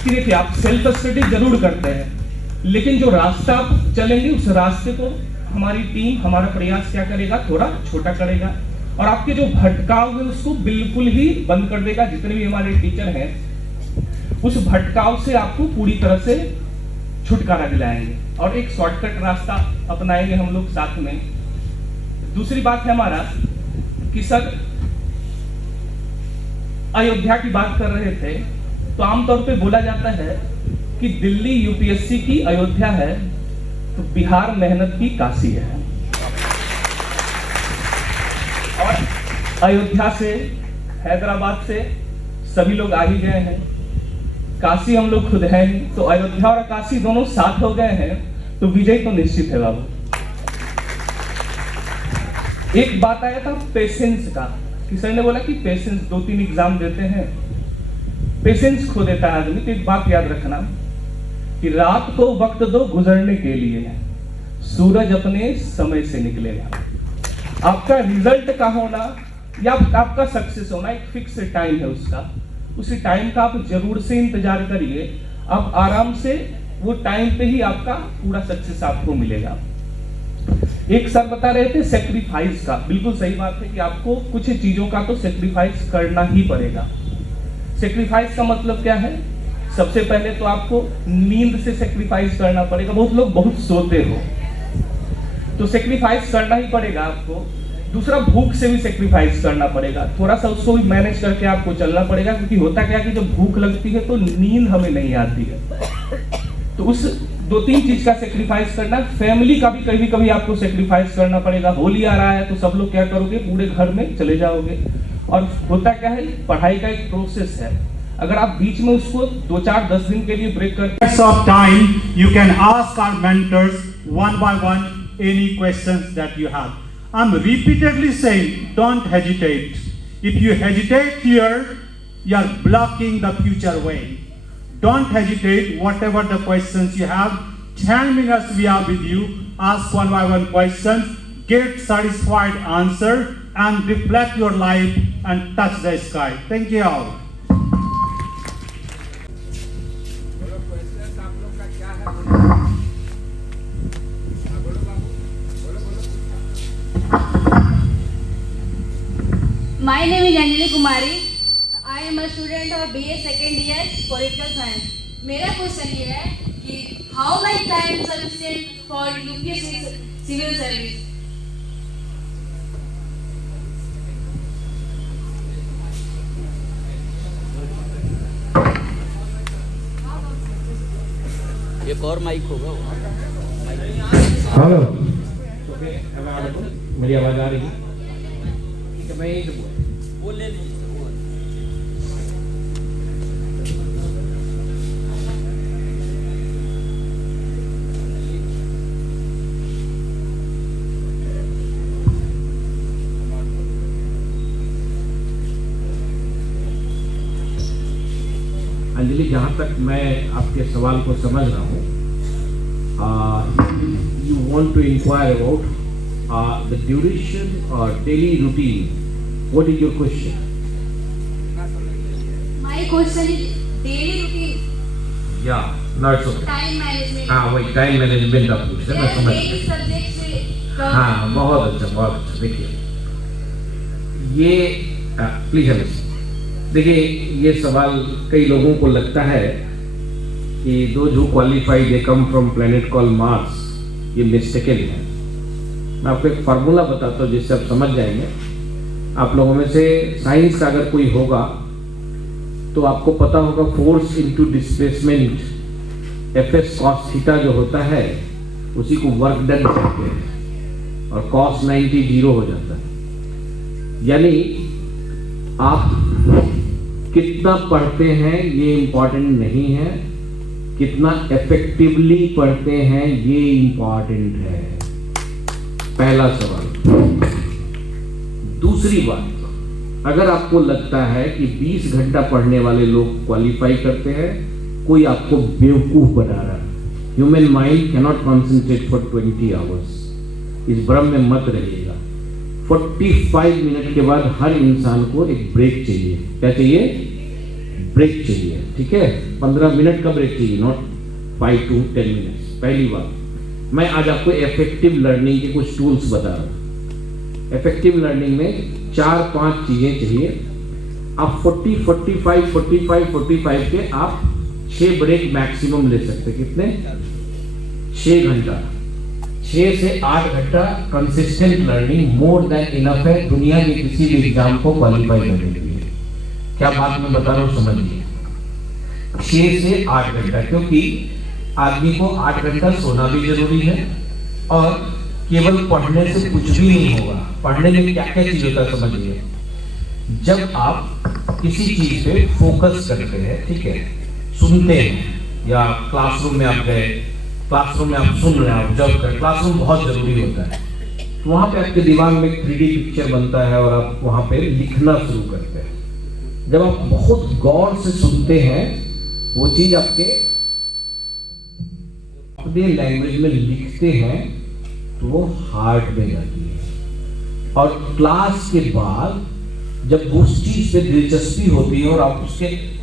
कि देखिए आप सेल्फ स्टडी जरूर करते हैं, लेकिन जो रास्ता आप चलेंगे उस रास्ते को हमारी टीम, हमारा प्रयास क्या करेगा, थोड़ा छोटा करेगा और आपके जो भटकाव है उसको बिल्कुल ही बंद कर देगा। जितने भी हमारे टीचर हैं उस भटकाव से आपको पूरी तरह से छुटकारा दिलाएंगे और एक शॉर्टकट रास्ता अपनाएंगे हम लोग साथ में। दूसरी बात है हमारा कि सर अयोध्या की बात कर रहे थे, तो आमतौर पे बोला जाता है कि दिल्ली यूपीएससी की अयोध्या है, तो बिहार मेहनत की काशी है। और अयोध्या से, हैदराबाद से सभी लोग आ ही गए हैं, काशी हम लोग खुद हैं, तो अयोध्या और काशी दोनों साथ हो गए हैं, तो विजय तो निश्चित है बाबू। एक बात आया था पेशेंस का, कि सर ने बोला कि पेशेंस 2-3 एग्जाम देते हैं, पेशेंस खो देता है आदमी। तो एक बात याद रखना कि रात को वक्त दो गुजरने के लिए, सूरज अपने समय से निकलेगा। आपका रिजल्ट का होना या आपका सक्सेस होना एक फिक्स टाइम है उसका, उसी टाइम का आप जरूर से इंतजार करिए। आप आराम से वो टाइम पे ही आपका पूरा सक्सेस आपको मिलेगा। एक सर बता रहे थे सेक्रीफाइस का, बिल्कुल सही बात है कि आपको कुछ चीजों का तो सेक्रीफाइस करना ही पड़ेगा। सेक्रीफाइस का मतलब क्या है? सबसे पहले तो आपको नींद से सेक्रीफाइस करना पड़ेगा। बहुत लोग बहुत सोते हो, तो सेक्रीफाइस करना ही पड़ेगा आपको। दूसरा, भूख से भी सेक्रीफाइस करना पड़ेगा, थोड़ा सा उसको भी मैनेज करके आपको चलना पड़ेगा, क्योंकि होता क्या कि जब भूख लगती है तो नींद हमें नहीं आती है। तो उस 2-3 चीज का सेक्रीफाइस करना। फैमिली का भी कभी कभी आपको सेक्रीफाइस करना पड़ेगा। होली आ रहा है तो सब लोग क्या करोगे, पूरे घर में चले जाओगे। और होता क्या है, पढ़ाई का एक प्रोसेस है, अगर आप बीच में उसको 2-4-10 दिन के लिए ब्रेक करते हैं। Of time, you can ask our mentors one by one any questions that you have. I'm repeatedly saying, don't hesitate. If you hesitate here, you are blocking the future way. Don't hesitate. Whatever the questions you have, 10 minutes we are with you. Ask one by one questions, get satisfied answer, and reflect your life and touch the sky. Thank you all. My name is Anjali Kumari. I am a student of BA second year Political Science. मेरा question ये है कि how much time sufficient for UPSC civil service? एक और mic होगा। Hello, मेरी आवाज आ रही है? मैं यही से बोले नहीं। अंजलि, जहाँ तक मैं आपके सवाल को समझ रहा हूँ, you want to inquire about the duration or daily routine. What is your question? My question is daily routine. Yeah, no, it's okay. Time management. हाँ, वही टाइम मैनेजमेंट का पूछते हैं, मैं समझ daily गया। subject से हाँ, बहुत अच्छा, बहुत अच्छा। देखिए, ये प्लीज हमें देखिए, ये सवाल कई लोगों को लगता है कि those who qualify they come from planet called Mars, ये मिस्टेकन है। मैं आपको एक फार्मूला बताता हूँ जिससे आप समझ जाएंगे। आप लोगों में से साइंस का अगर कोई होगा तो आपको पता होगा force into displacement FS cos theta जो होता है उसी को वर्क डन कहते हैं और कॉस 90 जीरो हो जाता है। यानी आप कितना पढ़ते हैं ये इंपॉर्टेंट नहीं है, कितना इफेक्टिवली पढ़ते हैं ये इंपॉर्टेंट है। पहला सवाल। दूसरी बात, अगर आपको लगता है कि 20 घंटा पढ़ने वाले लोग क्वालिफाई करते हैं, कोई आपको बेवकूफ बना रहा है। Human mind cannot concentrate for 20 hours. इस भ्रम में मत रहिएगा। 45 मिनट के बाद हर इंसान को एक ब्रेक चाहिए। क्या चाहिए? ब्रेक चाहिए, ठीक है? 15 मिनट का ब्रेक चाहिए, नॉट 5 to 10 मिनट्स। पहली बात, मैं आज आपको इफेक्टिव लर्निंग के कुछ टूल्स बता रहा हूँ। इफेक्टिव लर्निंग में 4-5 चीजें चाहिए। आप 45 के आप 6 ब्रेक मैक्सिमम ले सकते। कितने? 6 घंटा। 6 से 8 घंटा consistent learning more than enough है दुनिया के किसी भी एग्जाम को क्वालिफाई करने के लिए। क्या बात मैं बता रहा हूँ समझिए। 6 से 8 घंटा, क्योंकि आदमी को 8 घंटा सोना भी जरूरी है और केवल पढ़ने से कुछ भी नहीं होगा। पढ़ने में क्या क्या चीज होता है समझिए। जब आप किसी चीज पे फोकस करते हैं, ठीक है, सुनते हैं या क्लासरूम में आप गए, क्लासरूम में आप सुन रहे हैं, आप जब करें, क्लासरूम बहुत जरूरी होता है। तो वहां पे आपके दिमाग में 3D पिक्चर बनता है और आप वहां पे लिखना शुरू करते हैं। जब आप बहुत गौर से सुनते हैं वो चीज आपके अपने लैंग्वेज में लिखते हैं तो वो हार्ट में जाती है। और क्लास के बाद जब उस चीज पे दिलचस्पी होती है और आप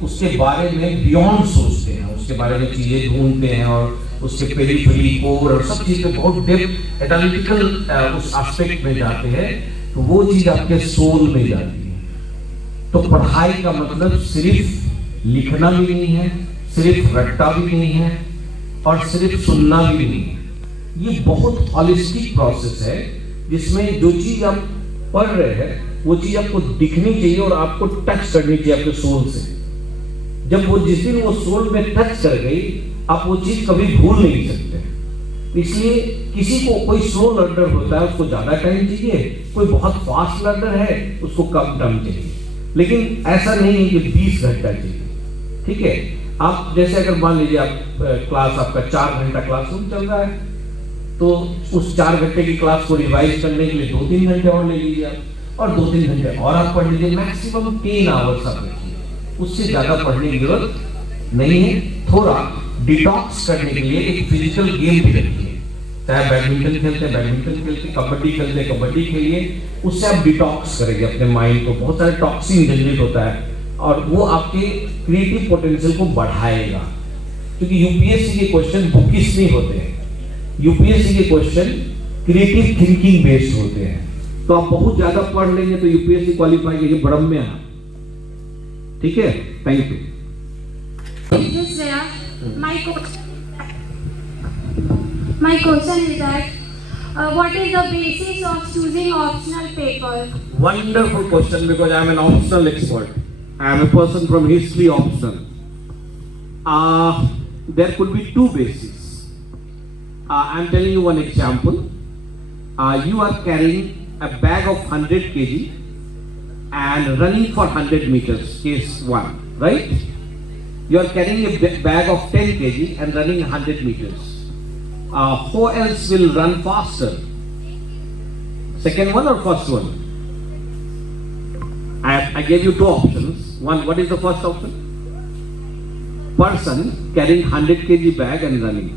उसके बारे में बियॉन्ड सोचते हैं, उसके बारे में चीजें ढूंढते हैं और उसके पेरिफेरी कोर और सब चीज पे बहुत डेप्थ एनालिटिकल उस एस्पेक्ट में जाते हैं, तो वो चीज आपके सोल में जाती है। तो पढ़ाई का मतलब सिर्फ लिखना भी नहीं है, सिर्फ रट्टा भी नहीं है और सिर्फ सुनना भी नहीं है। ये बहुत हॉलिस्टिक प्रोसेस है जिसमें जो चीज आप पढ़ रहे हैं वो चीज आपको दिखनी चाहिए और आपको टच करनी चाहिए आपके सोल से। जब वो जिस दिन वो सोल में टच कर गई, आप वो चीज कभी भूल नहीं सकते। इसलिए किसी को कोई स्लो लर्नर होता है उसको ज्यादा टाइम चाहिए, कोई बहुत फास्ट लर्नर है उसको कम टाइम चाहिए। लेकिन ऐसा नहीं है कि 20 घंटा चाहिए, ठीक है? आप जैसे अगर मान लीजिए आप क्लास आपका 4 घंटा क्लासरूम चल रहा है, तो उस 4 घंटे की क्लास को रिवाइज करने के लिए 2-3 घंटे और ले लीजिए आप, और 2-3 घंटे और आप पढ़ लीजिए। मैक्सिमम 3 आवर्स आप रखिए, उससे ज्यादा पढ़ने की जरूरत नहीं है। थोड़ा डिटॉक्स करने के लिए एक फिजिकल गेम भी रखिए, चाहे बैडमिंटन खेलते हैं बैडमिंटन खेलते, कबड्डी खेलते कबड्डी खेलिए, उससे आप डिटॉक्स करेंगे अपने माइंड को। बहुत सारे टॉक्सिन जनरेट होता है और वो आपके क्रिएटिव पोटेंशियल को बढ़ाएगा। क्योंकि यूपीएससी के क्वेश्चन बुकिश नहीं होते हैं, यूपीएससी के क्वेश्चन क्रिएटिव थिंकिंग बेस्ड होते हैं। तो आप बहुत ज्यादा पढ़ लेंगे तो यूपीएससी क्वालिफाई के लिए भ्रम में आना, ठीक है? Thank you. My question is that what is the basis of choosing optional paper? Wonderful question, because I am an optional expert. I am a person from history optional. There could be 2 bases. I am telling you one example. You are carrying a bag of 100 kg and running for 100 meters, case 1, right? You are carrying a bag of 10 kg and running 100 meters. Who else will run faster? Second one or first one? I gave you 2 options. One, what is the first option? Person carrying 100 kg bag and running.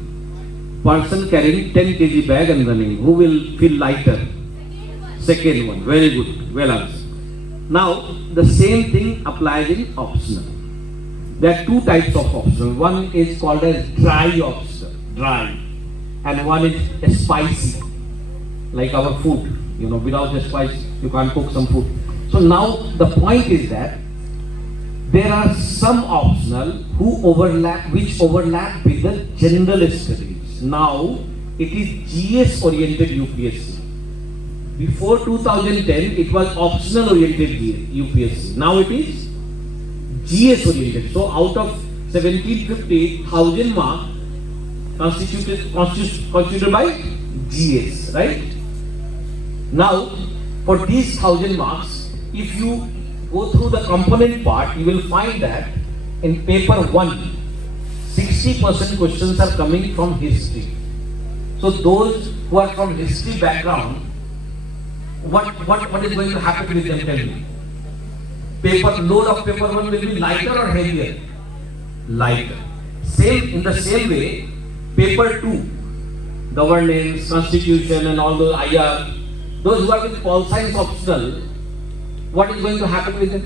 Person carrying 10 kg bag and running. Who will feel lighter? Second one. Very good. Well answered. Now, the same thing applies in optional. There are 2 types of optional. One is called as dry optional. Dry. And one is spicy, like our food. You know, without the spice, you can't cook some food. So now the point is that there are some optional which overlap with the general studies. Now it is GS oriented UPSC. Before 2010 it was optional oriented UPSC. Now it is GS oriented. So out of 1750, 1000 marks constituted by GS, right? Now for these 1000 marks, if you go through the component part, you will find that in paper 1, 60% questions are coming from history. So those who are from history background, what is going to happen with them, tell me? Load of paper 1 will be lighter or heavier? Lighter. In the same way, paper 2, governance, constitution and all those IR, those who are with pol science optional, what is going to happen with them?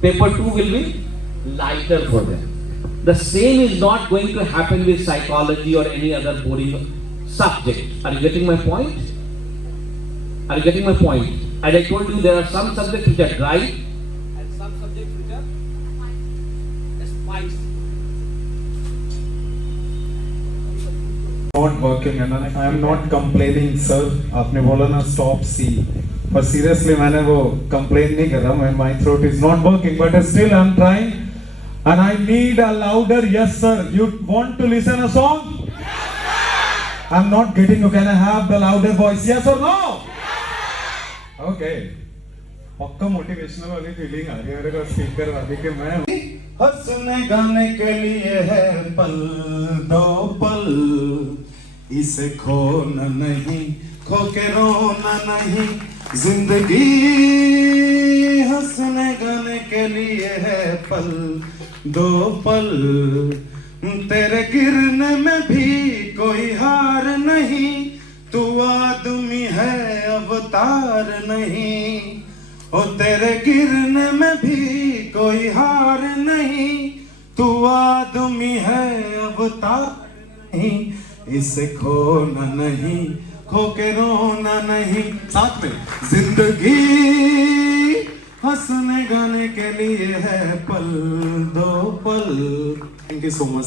Paper 2 will be lighter for them. The same is not going to happen with psychology or any other boring subject. Are you getting my point? Are you getting my point? As I told you, there are some subjects which are dry and some subjects which are spicy. Not working and I am not complaining, sir. आपने बोला ना stop C. पर seriously मैंने वो complain नहीं कर रहा. My throat is not working, but still I am trying. And I need a louder yes, sir. You want to listen a song? Yes, sir. I'm not getting you. Can I have the louder voice? Yes or no? Yes. Okay. पक्का motivational वाली feeling आ रही है मेरे को speaker वाली के मैं हंसने गाने के लिए है पल दो पल इसे खोना नहीं खो के रोना नहीं जिंदगी हंसने गाने के लिए है पल दो पल तेरे गिरने में भी कोई हार नहीं तू आदमी है अवतार नहीं ओ तेरे गिरने में भी कोई हार नहीं तू आदमी है अवतार नहीं इसे खोना नहीं खो के रोना नहीं साथ में जिंदगी हंसने गाने के लिए है पल दो पल थैंक यू सो मच